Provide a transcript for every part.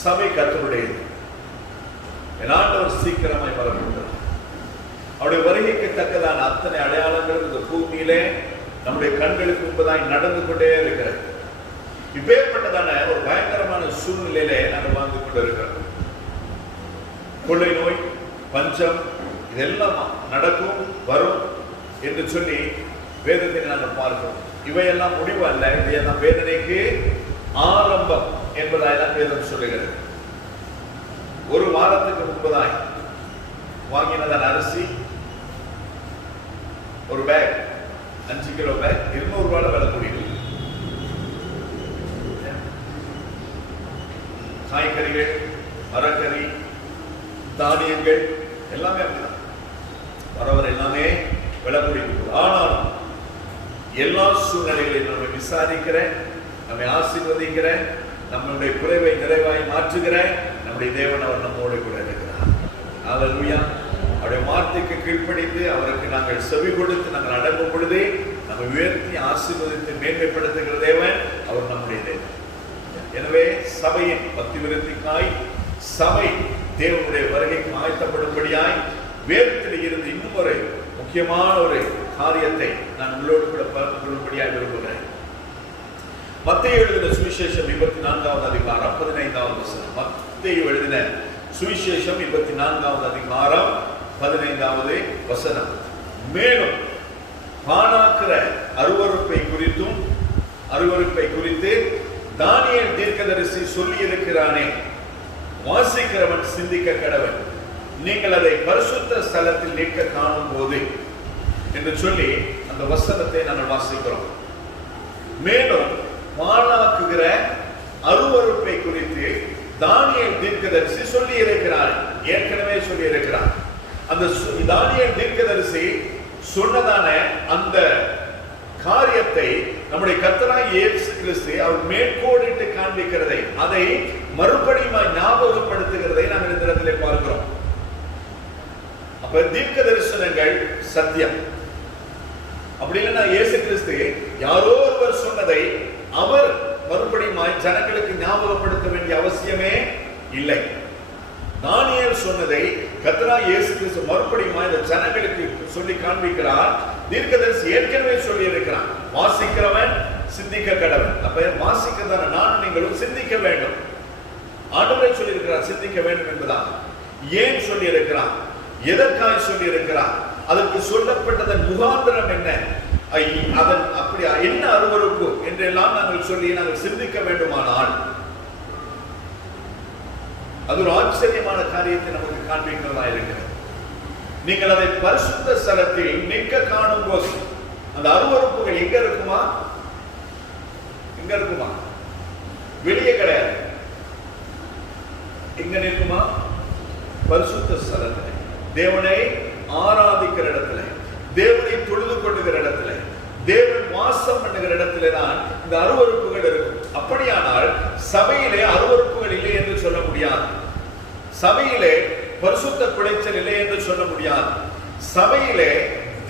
சபை கர்த்தருடையது. என் ஆண்டவர் சீக்கிரமாய் வரக்கூடாது. அவருடைய வருகைக்கு தக்கதான அத்தனை அடையாளங்கள் இந்த பூமியிலே நம்முடைய கண்களுக்கு முன்பதாய் நடந்து கொண்டே இருக்கிறது. இப்பேற்பட்டதான ஒரு பயங்கரமான சூழ்நிலையிலே நாங்கள் வாழ்ந்து கொண்டிருக்கிறோம். கொள்ளை நோய், பஞ்சம், இதெல்லாம் நடக்கும் வரும் என்று சொல்லி வேதத்தை நாங்கள் பார்க்கிறோம். இவையெல்லாம் முடிவு அல்ல, இவையெல்லாம் வேதனைக்கு ஆரம்பம் என்பதாய்தான் வேதம் சொல்லுகிறது. ஒரு வாரத்துக்கு முன்பதாய் வாங்கினதான அரிசி ஒரு பேக் 5 கிலோ பேக் 200 ரூபாய் விலை கூடியது. காய்கறிகள், மரக்கறி, தானியங்கள் எல்லாமே அப்படிதான் வரவர் எல்லாமே விலை கூடியது. ஆனாலும் எல்லா சூழ்நிலைகளையும் நம்ம விசாரிக்கிறேன், நம்மை ஆசீர்வதிக்கிறேன், நம்மளுடைய குறைவை நிறைவாய் மாற்றுகிறேன். நம்முடைய தேவன் அவர் நம்மோடு கூட இருக்கிறார். ஹல்லேலூயா. அவருடைய வார்த்தைக்கு கீழ்ப்படிந்து அவருக்கு நாங்கள் செவி கொடுத்து நாங்கள் அடங்கும் பொழுது நம்ம உயர்த்தி ஆசீர்வதித்து மேன்மைப்படுத்துகிற தேவன் அவர் நம்முடைய தேவன். எனவே சபையின் பக்தி விருத்திக்காய், சபை தேவனுடைய வருகைக்கு ஆயத்தப்படும்படியாய் வேதத்தில் இருந்து இன்னும் ஒரு முக்கியமான ஒரு காரியத்தை நான் உங்களோடு கூட பார்த்து கொள்ளும்படியாய் விரும்புகிறேன். மத்தேயு எழுதின சுவிசேஷம் 24வது அதிகாரம் 15வது வசனம். மத்தேயு எழுதின சுவிசேஷம் 24வது அதிகாரம் 15வது வசனம். மேலும் காணாக்கிற அருவருப்பை குறித்து தானியேல் தீர்க்கதரிசி சொல்லி இருக்கிறானே, வாசிக்கிறவன் சிந்திக்க கடவன், நீங்கள் அதை பரிசுத்த ஸ்தலத்தில் நிற்க காணும் போது என்று சொல்லி அந்த வசனத்தை நாங்கள் வாசிக்கிறோம். மேலும் பாழாக்குகிற அருவருப்பை குறித்து தானியேல் தீர்க்கதரிசி சொல்லி இருக்கிறார். ஏற்கனவே சொல்லி இருக்கிறார். அந்த தானியேல் தீர்க்கதரிசி சொன்னதான அந்த காரியத்தை நம்முடைய கர்த்தராகிய இயேசு கிறிஸ்து அவர் மேற்கோளிட்டு காண்பிக்கிறதை, அதை மறுபடியும் ஞாபகப்படுத்துகிறதை நாங்கள் இந்த இடத்திலே பார்க்கிறோம். அப்ப தீர்க்க தரிசனங்கள் சத்தியம். அப்படி இல்லைன்னா இயேசு கிறிஸ்து யாரோ ஒருவர் சொன்னதை அவர் மறுபடியும் ஜனங்களுக்கு ஞாபகப்படுத்த வேண்டிய அவசியமே இல்லை. தானியேல் சொன்னதை கர்த்தராகிய இயேசு கிறிஸ்து மறுபடியும் இந்த ஜனங்களுக்கு சொல்லி காண்பிக்கிறார். தீர்க்கதரிசி ஏற்கனவே சொல்லி இருக்கிறான், வாசிக்கிறவன் சிந்திக்க கடவன். அப்ப வாசிக்கிறதான நானும் நீங்களும் சிந்திக்க வேண்டும். ஆண்டவரே சொல்லி இருக்கிறார் சிந்திக்க வேண்டும் என்பதாக. ஏன் சொல்லி இருக்கிறார், எதற்காக சொல்லி இருக்கிறார், அதற்கு சொல்லப்பட்டதன் முகாந்திரம் என்ன, அதன் அப்படி என்ன அருவருப்பு என்றெல்லாம் நாங்கள் சொல்லி நாங்கள் சிந்திக்க வேண்டுமானால் அது ஒரு ஆச்சரியமான காரியத்தை நமக்கு காண்பிக்கிறதா இருக்கிறது. நீங்கள் அதை பரிசுத்த ஸ்தலத்தில் நிற்க காணும் போது அந்த அருவருப்புகள் எங்க இருக்குமா? வெளியே கிடையாது. எங்க நிற்குமா? பரிசுத்த ஸ்தலத்தில், தேவனை ஆராதிக்கிற இடத்துல, தேவனை தொழுது கொள்ளுகிற இடத்துல, தேவன் வாசம் பண்ணுகிற இடத்துல தான் இந்த அருவருப்புகள் இருக்கும். அப்படியானால் சபையிலே அருவருப்புகள் இல்லை என்று சொல்ல முடியாது. சபையிலே பரிசுத்த குலைச்சல் இல்லை என்று சொல்ல முடியாது. சபையிலே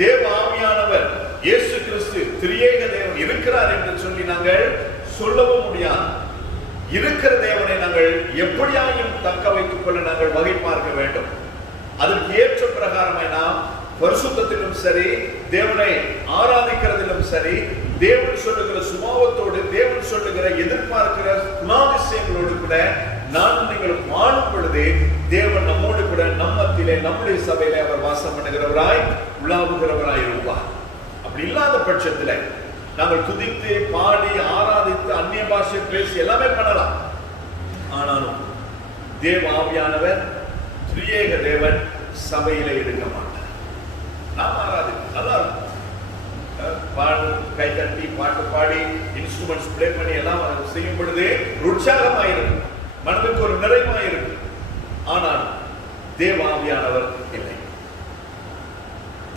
தேவ ஆவியானவர் இயேசு கிறிஸ்து திரியேக தேவன் இருக்கிறார் என்று சொல்லி நாங்கள் சொல்லவும் முடியாது. இருக்கிற தேவனை நாங்கள் எப்படியாயும் தக்க வைத்துக் கொள்ள நாங்கள் வகை பார்க்க வேண்டும். அதற்கு ஏற்ற பிரகாரமாய் நாம் பரிசுத்தத்திலும் சரி, தேவனை ஆராதிக்கிறதிலும் சரி, தேவன் சொல்லுகிற சுபாவத்தோடு, தேவன் சொல்லுகிற எதிர்பார்க்கிற குணாதிசயங்களோடு கூட நான் நீங்கள் வாழும் பொழுது தேவன் நம்மோடு கூட நம்மத்திலே நம்முடைய சபையிலே அவர் வாசம் பண்ணுகிறவராய் உலாவுகிறவராய் இருப்பார். அப்படி இல்லாத பட்சத்தில் நாங்கள் துதித்து பாடி ஆராதித்து அந்நிய பாஷை பேசி எல்லாமே பண்ணலாம். ஆனாலும் தேவ ஆவியானவர் திரியேக தேவன் சபையிலே இருக்க மாட்டார். நாம் ஆராதிப்போம், நல்லா இருக்கும். பாடு கை தட்டி பாட்டு பாடி இன்ஸ்ட்ருமெண்ட்ஸ் பிளே பண்ணி எல்லாம் செய்யும் பொழுது உற்சாகமாயிருக்கும், மனதுக்கு ஒரு நிறைவாயிருக்கும். ஆனால் தேவ ஆவியானவர் இல்லை.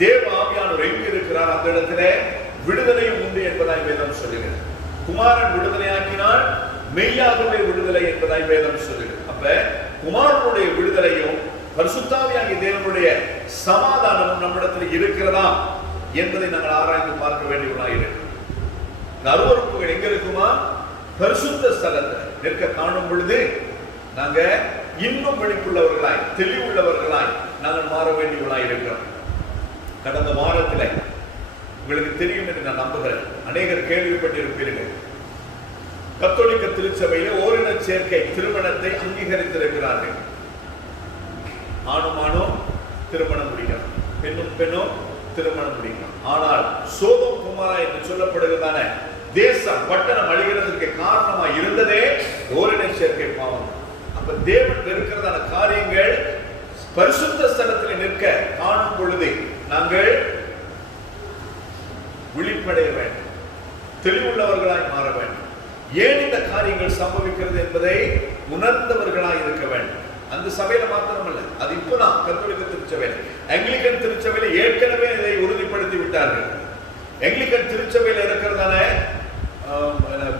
தேவ ஆவியானவர் எங்கு இருக்கிறார் அந்த இடத்துல விடுதலையும் உண்டு என்பதாய் வேதம் சொல்லுகிறது. குமாரன் விடுதலையாக்கினால் மெய்யாகவே விடுதலை என்பதாய் வேதம் சொல்லுகிறது. அப்ப குமாரனுடைய விடுதலையும் பரிசுத்தாவியாகிய தேவனுடைய சமாதானமும் நம்மிடத்தில் இருக்கிறதா என்பதை நாங்கள் ஆராய்ந்து பார்க்க வேண்டியவர்களாக இருக்கிறோம். அருவருப்புகள் எங்க இருக்குமா? பரிசுத்த ஸ்தலத்தில் நிற்க காணும் பொழுது நாங்க இன்னும் விழிப்புள்ளவர்களாய் தெளிவுள்ளவர்களாய் நாங்கள் மாற வேண்டியவர்களாய் இருக்கிறோம். கடந்த வாரத்தில் உங்களுக்கு தெரியும் என்று நான் நம்புகிறேன், அநேகர் கேள்விப்பட்டிருப்பீர்கள். கத்தோலிக்க திருச்சபையிலே ஓரின சேர்க்கை திருமணத்தை அங்கீகரித்திருக்கிறார்கள். ஆணும் ஆணும் திருமணம் முடிக்கலாம், பெண்ணும் பெண்ணும் திருமணம் முடிக்கலாம். ஆனால் சோதோம் குமாரா என்று சொல்லப்படுகிறதான தேசம் பட்டணம் அழிகிறதுக்கு காரணமாக இருந்ததே ஓரின சேர்க்கை பாவம். அப்ப தேவன் இருக்கிறதான காரியங்கள் பரிசுத்த ஸ்தலத்தில் நிற்க காணும் பொழுது நாங்கள் விழிப்படைய வேண்டும், தெளிவுள்ளவர்களாய் மாற வேண்டும். ஏன் இந்த காரியங்கள் சம்பவிக்கிறது என்பதை உணர்ந்தவர்களாய் இருக்க வேண்டும். அந்த சபையில மாத்திரமல்ல, அது இப்பதான் கத்தோலிக்க திருச்சபையில, ஆங்கிலிக்கன் திருச்சபையில ஏற்கனவே இதை உறுதிப்படுத்தி விட்டார்கள். ஆங்கிலிக்கன் திருச்சபையில இருக்கிறதான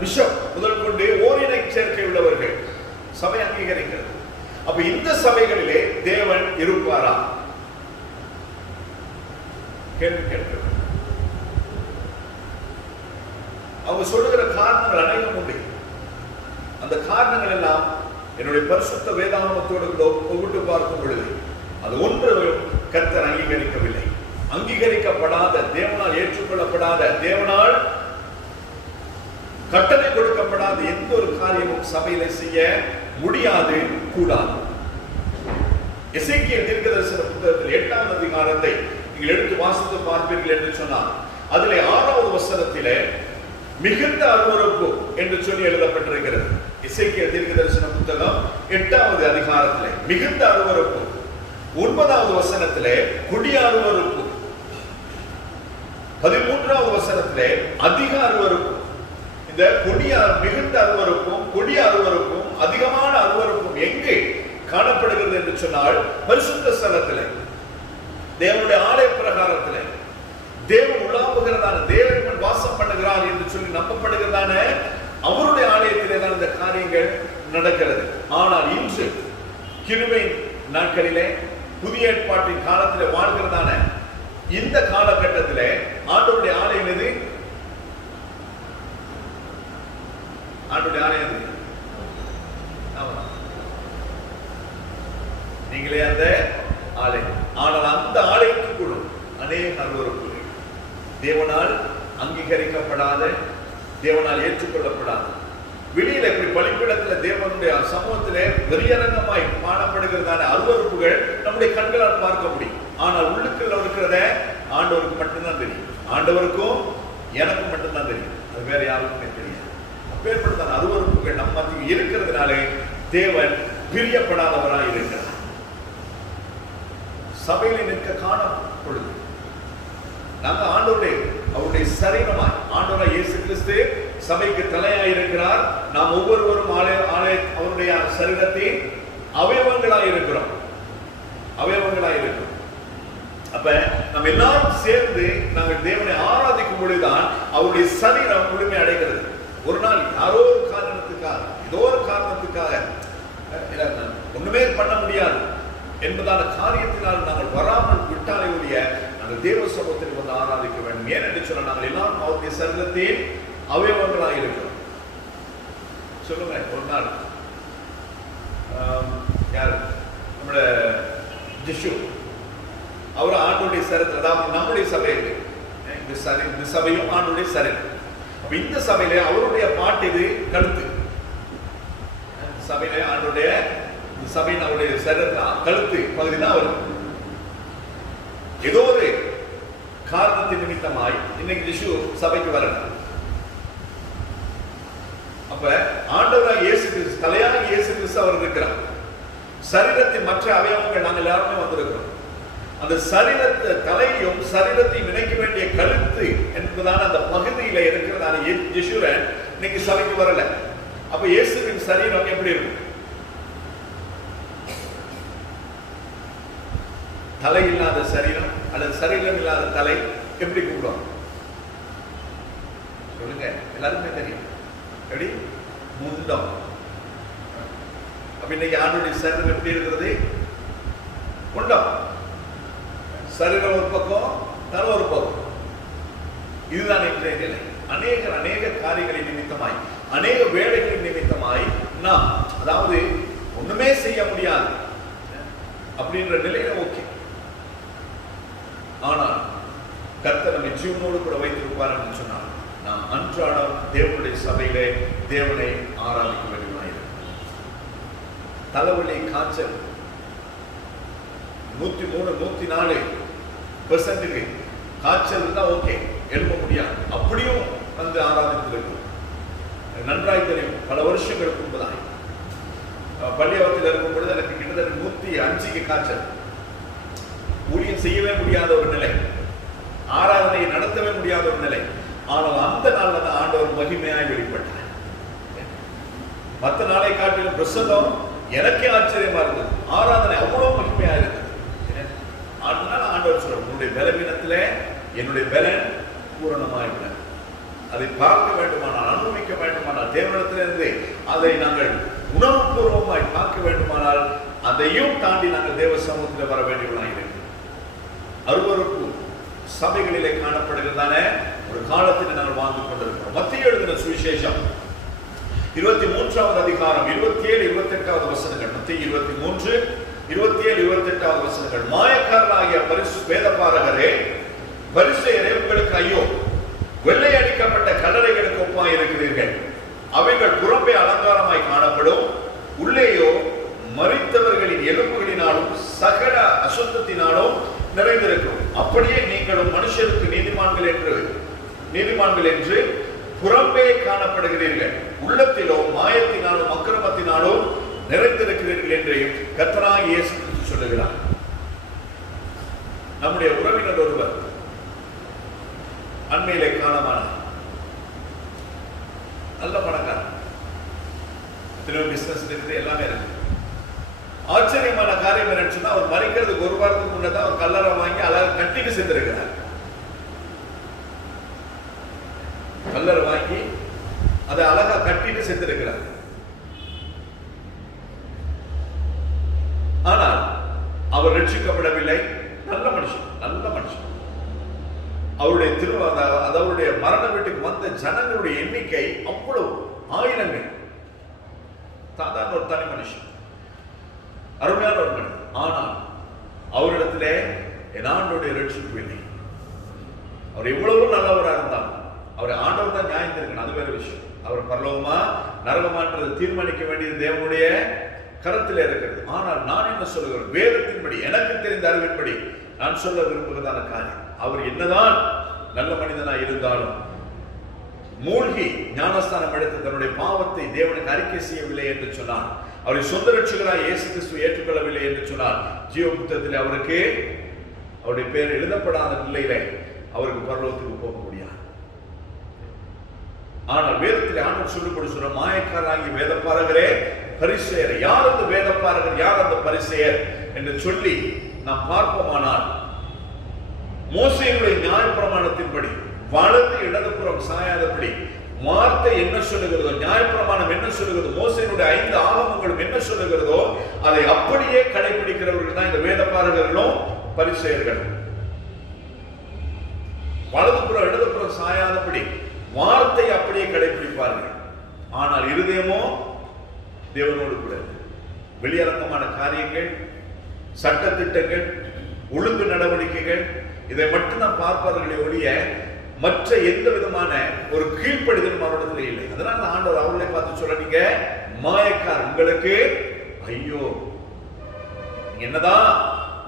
பிஷப் முதல் கொண்டு ஓரின சேர்க்கை உள்ளவர்கள் சபை அங்கீகரிக்கிறது. அப்ப இந்த சபைகளிலே தேவன் இருப்பாரா? கேள்வி கேட்கிறது. அவங்க சொல்லுகிற காரணங்கள் அநேகம் உண்டு. அந்த காரணங்கள் எல்லாம் என்னுடைய பரிசுத்த வேதாகமத்தோடு ஒப்பிட்டு பார்க்கும் பொழுது அது ஒன்று கர்த்தர் அங்கீகரிக்கவில்லை. அங்கீகரிக்கப்படாத, தேவனால் ஏற்றுக்கொள்ளப்படாத, தேவனால் கட்டளை கொடுக்கப்படாத எந்த ஒரு காரியமும் சபையில செய்ய முடியாது, கூடாது. எசேக்கியேல் தீர்க்கதரிசன புத்தகத்தில் 8ஆம் அதிகாரத்தை நீங்கள் எடுத்து வாசித்து பார்ப்பீர்கள் என்று சொன்னார். அதிலே 6வது வசனத்திலே மிகுந்த அருவருப்பு என்று சொல்லி எழுதப்பட்டிருக்கிறது. எசேக்கியேல் தீர்க்கதரிசன புத்தகம் 8வது அதிகாரத்திலே மிகுந்த அருவருப்பு. 9வது வசனத்திலே கொடிய அருவருப்பு. 13வது வசனத்திலே அதிக அருவருப்பு. இந்த கொடிய மிகுந்த அருவருப்பும் கொடிய அருவருப்பும் அதிகமான அருவருப்பும் எங்கே காணப்படுகிறது என்று சொன்னால் பரிசுத்த ஸ்தலத்திலே, தேவனுடைய ஆலய பிரகாரத்திலே, தேவன் உலாவுகிறதான, தேவன் வாசம் பண்ணுகிறார் என்று சொல்லி நம்பப்படுகிறதான அவருடைய ஆலயத்திலே தான் இந்த காரியங்கள் நடக்கிறது. ஆனால் இன்று கிருபை நாட்களிலே, புதிய ஏற்பாட்டின் காலத்திலே வாழ்கிறதான இந்த காலகட்டத்திலே ஆண்டவருடைய ஆலயம் எது? ஆண்டவருடைய ஆலயம் எது? நீங்களே அந்த ஆலயம். ஆனால் அந்த ஆலயத்துக்குள்ளும் அநேக அருவருப்புகள், தேவனால் அங்கீகரிக்கப்படாத, தேவனால் ஏற்றுக்கொள்ளப்படாத, வெளியில இப்படி பலிப்பிடத்துல தேவனுடைய சமூகத்திலே வெளியரங்கமாய் காணப்படுகிறதான அருவருப்புகள் நம்முடைய கண்களால் பார்க்க முடியும். ஆனால் உள்ளுக்குள்ள இருக்கிறத ஆண்டவருக்கு மட்டும்தான் தெரியும். ஆண்டவருக்கும் எனக்கும் மட்டும்தான் தெரியும், அது வேற யாருக்குமே தெரியாது. அப்பேற்பட்ட அருவருப்புகள் நம்ம மத்தியில் இருக்கிறதுனாலே தேவன் பிரியப்படாதவராய் இருக்கிறார். சபையில நிற்க காணப்படுது. நாங்க அவருடைய சரீரமாய், ஆண்டவராய் இயேசு கிறிஸ்து சபைக்கு தலையாய் இருக்கிறார். நாம் ஒவ்வொருவரும் அவருடைய சரீரத்தின் அவயவங்களாய் இருக்கிறோம். அப்ப நம்ம எல்லாரும் சேர்ந்து நாங்கள் தேவனை ஆராதிக்கும் பொழுதுதான் அவருடைய சரீரம் முழுமை அடைகிறது. ஒரு நாள் யாரோ ஒரு காரணத்துக்காக, ஏதோ ஒரு காரணத்துக்காக ஒண்ணுமே பண்ண முடியாது என்பதான காரியத்தினால் நாங்கள் வராமல் விட்டாலே ஒழிய நாங்கள் தேவ சமூகத்தில் வந்து ஆராதிக்க வேண்டும். ஏனென்று சொன்ன நாங்கள் எல்லாரும் அவருடைய சரீரத்தில் அவயவங்களாக இருக்கிறோம். சொல்லுங்க, ஒரு நாள் யார் நம்முடைய ஜிஷு, அவர் ஆண்டுடைய சரீரத்தில், அதாவது நம்முடைய சபையில், இந்த சபையும் ஆண்டுடைய சரீரம். இந்த சபையில அவருடைய பாட்டு இது கழுத்து. சபையில ஆண்டுடைய சபையின் அவருடைய சரீரத்தில் கழுத்து பகுதி தான் வரும். ஏதோ ஒரு காரணத்தின் நிமித்தமாய் இன்னைக்கு ஜிஷு சபைக்கு வரணும். அப்ப ஆண்டவராக இயேசு கிறிஸ்து, தலையாக இயேசு கிறிஸ்து அவர் இருக்கிறார். சரீரத்தின் மற்ற அவயவங்கள் நாங்கள் எல்லாருமே வந்திருக்கிறோம். அந்த சரீரத்தை, தலையும் சரீரத்தையும் இணைக்க வேண்டிய கழுத்து என்பதான அந்த பகுதியில இருக்கிறதான யேசுரன் இன்னைக்கு சபைக்கு வரல. அப்ப இயேசுவின் சரீரம் எப்படி இருக்கும்? தலை இல்லாத சரீரம் அல்லது சரீரம் இல்லாத தலை எப்படி கூப்பிடுவாங்க? சொல்லுங்க, எல்லாருமே தெரியும். எப்படி? முண்டம். அப்ப இன்னைக்கு ஆண்டுடைய சரீரம் எப்படி இருக்கிறது? முண்டம். சரீரம் ஒரு பக்கம், தலை ஒரு பக்கம். இதுதான் இன்றைய நிலை. அநேக காரியங்களின் நிமித்தமாய், அநேக வேலைகளின் நிமித்தமாய் நாம், அதாவது ஒண்ணுமே ஒண்ணுமே செய்ய முடியாது அப்படின்ற நிலையில ஓகே. ஆனால் கர்த்தர் நம்மை ஜீவனோடு கூட வைத்திருப்பார் என்று சொன்னார். நாம் அன்றாடம் தேவனுடைய சபையிலே தேவனை ஆராதிக்க வேண்டுமாயிருக்கும். தலைவலி, காய்ச்சல் 103-104% காய்ச்சல் இருந்தா ஓகே, எழுப்ப முடியாது. அப்படியும் வந்து ஆராதித்திருக்கும். நன்றாய் தெரியும். பல வருஷங்களுக்கு முன்பதாய் பள்ளியவத்தில் இருக்கும் பொழுது எனக்கு கிட்டத்தட்ட 105க்கு காய்ச்சல். ஊழியம் செய்யவே முடியாத ஒரு நிலை, ஆராதனையை நடத்தவே முடியாத ஒரு நிலை. ஆனால் அந்த நாள்ல தான் ஆண்டவர் மகிமையாய் வெளிப்பட்டார். மற்ற நாளை காட்டிலும் பிரசங்கம் எனக்கே ஆச்சரியமா இருந்தது. ஆராதனை அவ்வளவு மகிமையா இருந்தது. அதனால ஆண்டவர் சொல்ற, உன்னுடைய பலவீனத்திலே என்னுடைய பலன் பூரணமாயிருக்கிறது. அதை பார்க்க வேண்டுமானால், அனுபவிக்க வேண்டுமானால், தேவனிடத்திலிருந்து அதை நாங்கள் உணர்வுபூர்வமாய் பார்க்க வேண்டுமானால், அதையும் தாண்டி நாங்கள் தேவ சமூகத்தில் வர வேண்டியவர்களாக அருவருப்பு சபைகளிலே காணப்படுகிறதான ஒரு காலத்தில் நாங்கள் வாழ்ந்து கொண்டிருக்கிறோம். மத்திய எழுதின சுவிசேஷம் 23வது அதிகாரம் 27-28 வசனங்கள். மத்திய 23-27-28 வசனங்கள். மாயக்காரராகிய வேதபாரகரே, பரிசேயரே, உங்களுக்கு ஐயோ! வெள்ளை அடிக்கப்பட்ட கல்லறைகளுக்கு ஒப்பாய் இருக்கிறீர்கள். அவைகள் புறம்பே அலங்காரமாய் காணப்படும், உள்ளேயோ மரித்தவர்களின் எலும்புகளினாலும் சகல அசுத்தத்தினாலும் நிறைந்திருக்கும். அப்படியே நீங்களும் மனுஷருக்கு நீதிமான்கள் என்று புறம்பே காணப்படுகிறீர்கள், உள்ளத்திலோ மாயத்தினாலும் அக்கிரமத்தினாலும் நிறைந்திருக்கிறீர்கள் என்று கர்த்தராகிய இயேசு கிறிஸ்து சொல்லுகிறார். நம்முடைய உறவினர் ஒருவர் அண்மையிலே காலமானார். நல்ல பணக்காரர், பிசினஸ் இருக்குது, எல்லாமே இருக்கு. ஆச்சரியமான காரியம் என்னன்னு சொன்னா, அவர் மறிக்கிறதுக்கு ஒரு வாரத்துக்கு முன்னதான் அவர் கல்லறை வாங்கி அழகா கட்டிட்டு செஞ்சிருக்கிறார். கல்லறை வாங்கி அதை அழகா கட்டிட்டு செஞ்சிருக்கிறார். ஆனால் அவர் ரட்சிக்கப்படவில்லை. நல்ல மனுஷன். அவருடைய மரண வீட்டுக்கு வந்த ஜனங்களுடைய எண்ணிக்கை அவ்வளவு ஆயிரங்கள். சாதாரண ஒரு தனி மனுஷன், அருமையான ஒரு மனிதன். ஆனால் அவரிடத்திலே என் ஆண்டோடைய ரட்சிப்பு இல்லை. அவர் எவ்வளவு நல்லவராக இருந்தாலும் அவரை ஆண்டவர் தான் நியாயம் இருக்கணும், அது வேற விஷயம். அவர் பரலோகமா நரகமான்றது தீர்மானிக்க வேண்டியது தேவனுடைய கரத்தில் இருக்கிறது. ஆனால் நான் என்ன சொல்லுகிறேன், வேதத்தின்படி எனக்கு தெரிந்த அறிவின்படி நான் சொல்ல விரும்புகிறதான காரியம், அவர் என்னதான் நல்ல மனிதனாய் இருந்தாலும் மூழ்கி ஞானஸ்தானம் எடுத்து தன்னுடைய பாவத்தை தேவனுக்கு அறிக்கை செய்யவில்லை என்று சொன்னார், அவரை சொந்த ரட்சகராய் இயேசு கிறிஸ்து ஏற்றுக்கொள்ளவில்லை என்று சொன்னார், ஜீவ புத்தகத்தில் அவருக்கு அவருடைய பெயர் எழுதப்படாத நிலையிலே அவருக்கு பரலோகத்துக்கு போக முடியாது. ஆனால் வேதத்தில் ஆண்டவர் சொல்லும்படி சொல்ற, மாயக்காரராகிய வேதபாரகரே, பரிசேயர். யார் அந்த வேதபாரகர், யார் அந்த பரிசேயர் என்று சொல்லி நாம் பார்ப்போமானால், மோசேயுடைய நியாயப்பிரமாணத்தின்படி வலது இடதுபுறம் சாயாதபடி வார்த்தை என்ன சொல்லுகிறதோ, நியாயப்பிரமாணம் என்ன சொல்லுகிறதோ, மோசேயுடைய 5 ஆகமங்களும் என்ன சொல்லுகிறதோ அதை அப்படியே கடைபிடிக்கிறவர்கள் தான் இந்த வேதபாரகர்களும் பரிசேயர்கள். வலதுபுறம் இடதுபுறம் சாயாதபடி வார்த்தை அப்படியே கடைபிடிப்பார்கள். ஆனால் இருதயமோ தேவனோடு கூட. வெளியரங்கமான காரியங்கள், சட்டத்திட்டங்கள், ஒழுங்கு நடவடிக்கைகள், இதை மட்டும்தான் பார்ப்பார்களே ஒழிய மற்ற எந்த விதமான ஒரு கீழ்ப்படிதலும் அவரிடத்தில் இல்லை. அதனால ஆண்டவர் அவர்களை பார்த்து சொல்ல, நீங்க மாயக்கார், உங்களுக்கு ஐயோ! என்னதான்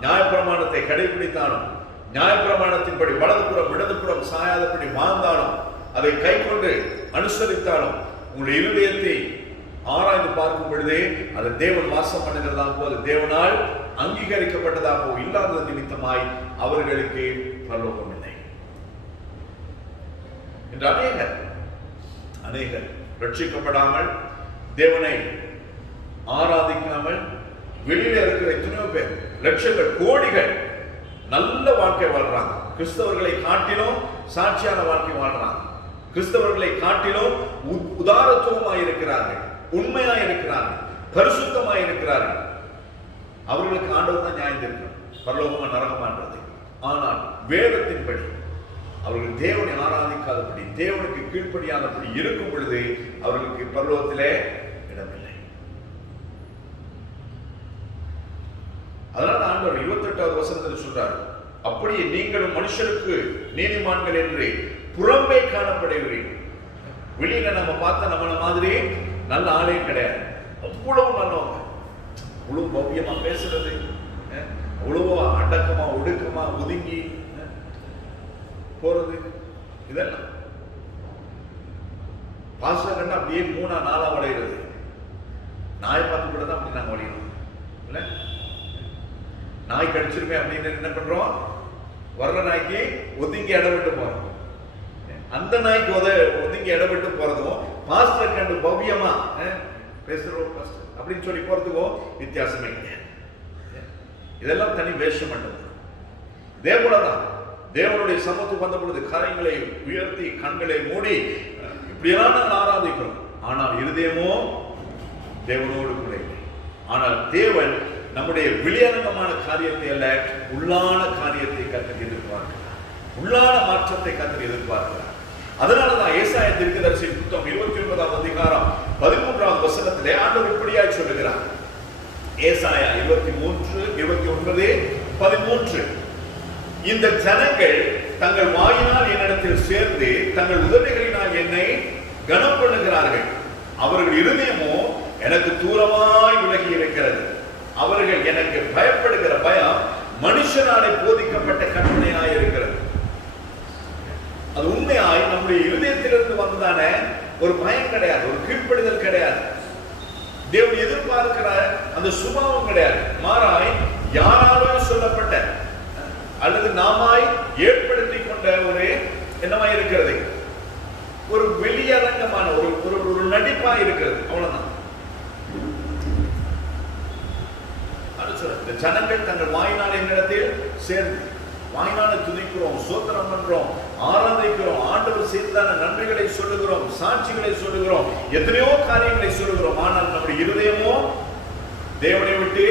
நியாயப்பிரமாணத்தை கடைபிடித்தாலும், நியாயப்பிரமாணத்தின்படி வலதுபுறம் இடதுபுறம் சாயாதபடி வாழ்ந்தாலும், அதை கை கொண்டு அனுசரித்தாலும், உங்களுடைய இருதயத்தை ஆராய்ந்து பார்க்கும் பொழுதே அது தேவன் வாசம் பண்ணுகிறதாகவோ, அது தேவனால் அங்கீகரிக்கப்பட்டதாகவோ இல்லாத நிமித்தமாய் அவர்களுக்கு பரலோகம் இல்லை. இன்று அநேகர் ரட்சிக்கப்படாமல், தேவனை ஆராதிக்காமல் வெளியில இருக்கிற எத்தனையோ பேர், லட்சங்கள், கோடிகள் நல்ல வாழ்க்கை வாழ்றாங்க. கிறிஸ்தவர்களை காட்டிலும் சாட்சியான வாழ்க்கை வாழ்றாங்க. கிறிஸ்தவர்களை காட்டிலும் உதாரத்துவமாய் இருக்கிறார்கள், உண்மையாய் இருக்கிறார்கள், பரிசுத்தமாய் இருக்கிறார்கள். அவர்களுக்கு ஆண்டவர் தான் நியாயம் தீர்க்கணும், பரலோகமா நரகமான்றது. ஆனால் வேதத்தின்படி அவர்கள் தேவனை ஆராதிக்காதபடி, தேவனுக்கு கீழ்ப்படியாதபடி இருக்கும் பொழுது அவர்களுக்கு பரலோகத்திலே இடமில்லை. அதனால ஆண்டவர் 28வது வசனத்தில் சொல்றார், அப்படியே நீங்களும் மனுஷருக்கு நீதிமான்கள் என்று புறம்பே காணப்படுகிறீர்கள். வெளியில நம்ம பார்த்த நம்மள மாதிரி நல்ல ஆளே கிடையாது. அவ்வளவு நல்லவங்க, அவ்வளவு பவ்யமா பேசுறது, அவ்வளவு அடக்கமா ஒடுக்கமா ஒதுங்கி போறது, இதெல்லாம் பாஸ்டர் கண்டா அப்படியே 3-4 வளைகிறது. நாய் பார்த்து கூட தான் அப்படி நாங்க வளையணும் இல்ல. நாய் கடிச்சிருமே அப்படின்னு என்ன பண்றோம், வர்ற நாய்க்கு ஒதுங்கி இடவிட்டு போறோம். அந்த நாய்க்கு ஒதுங்கி இடவிட்டு போறதும் பாஸ்டர் கண்டு பவ்யமா பேசுறோம் பாஸ்டர் அப்படின்னு சொல்லி போறதுக்கும் வித்தியாசமே கிடையாது. இதெல்லாம் தனி வேஷம் மட்டும். இதே போலதான் தேவனுடைய சமூகத்துக்கு வந்த பொழுது காரியங்களை உயர்த்தி கண்களை மூடி இப்படியெல்லாம் நாங்கள் ஆராதிக்கிறோம். ஆனால் இருதயமோ தேவனோடு கூட இல்லை. ஆனால் தேவன் நம்முடைய வெளியரங்கமான காரியத்தை அல்ல, உள்ளான காரியத்தை கர்த்தர் எதிர்பார்க்கிறார். உள்ளான மாற்றத்தை கர்த்தர் எதிர்பார்க்கிறார். அதனாலதான் ஏசாயா தீர்க்கதரிசியின் புத்தகம் 29வது அதிகாரம் 13வது வசனத்திலே ஆண்டவர் இப்படியாய் சொல்லுகிறார். ஏசாயா 23:29-13, இந்த ஜனங்கள் தங்கள் வாயினால் என்னிடத்தில் சேர்ந்து தங்கள் உதடுகளினால் என்னை கனம் பண்ணுகிறார்கள். அவர்கள் இருதயமோ எனக்கு தூரமாய் விலகி இருக்கிறது. அவர்கள் எனக்கு பயப்படுகிற பயம் மனுஷனாலே போதிக்கப்பட்ட கற்பனையாய் இருக்கிறது. அது உண்மையாய் நம்முடைய இருதயத்திலிருந்து வந்ததான ஒரு பயம் கிடையாது, ஒரு கீழ்ப்படிதல் கிடையாது, தேவன் எதிர்பார்க்கிற அந்த சுபாவம் கிடையாது. மாறாய் யாராலும் சொல்லப்பட்ட அல்லது நாமாய் ஏற்படுத்தி கொண்ட ஒரு என்னமாய் இருக்கிறது, ஒரு வெளியரங்கமான ஒரு நடிப்பாய் இருக்கிறது, அவ்வளவுதான். இந்த ஜனங்கள் தங்கள் வாயினால் என்னிடத்தில் சேர்ந்து வாயினால துதிக்கிறோம், ஸ்தோத்திரம் பண்றோம், ஆராதிக்கிறோம், ஆண்டவர் செய்ததான நன்மைகளை சொல்லுகிறோம், சாட்சிகளை சொல்லுகிறோம், எத்தனையோ காரியங்களை சொல்லுகிறோம். ஆனால் நம்முடைய இருதயமோ தேவனை விட்டு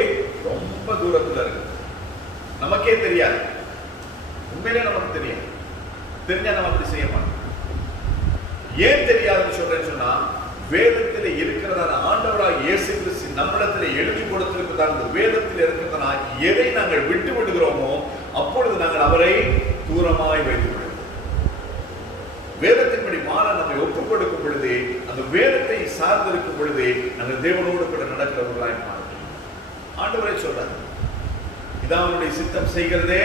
ரொம்ப தூரத்துல இருக்கு. நமக்கே தெரியாது, உண்மையிலே நமக்கு தெரியாது. தெரிஞ்சா நம்ம அப்படி செய்ய மாட்டோம். ஏன் தெரியாதுன்னு சொல்றேன்னு சொன்னா, வேதத்தில் இருக்கிறதான ஆண்டவராக இயேசு கிறிஸ்து நம்மிடத்தில் எழுதி கொடுத்திருக்கிறதான வேதத்தில் இருக்கிறதான எதை நாங்கள் விட்டு விடுகிறோமோ அப்பொழுது நாங்கள் அவரை தூரமாய் வைத்து விடுவோம். வேதத்தின்படி மாற நம்மை ஒப்புக் கொடுக்கும் பொழுது, அந்த வேதத்தை சார்ந்திருக்கும் பொழுது நாங்கள் தேவனோடு கூட நடக்கிறவர்களாய் மாறுகிறோம். ஆண்டவரை சொல்றார், பிதாவினுடைய சித்தம் செய்கிறதே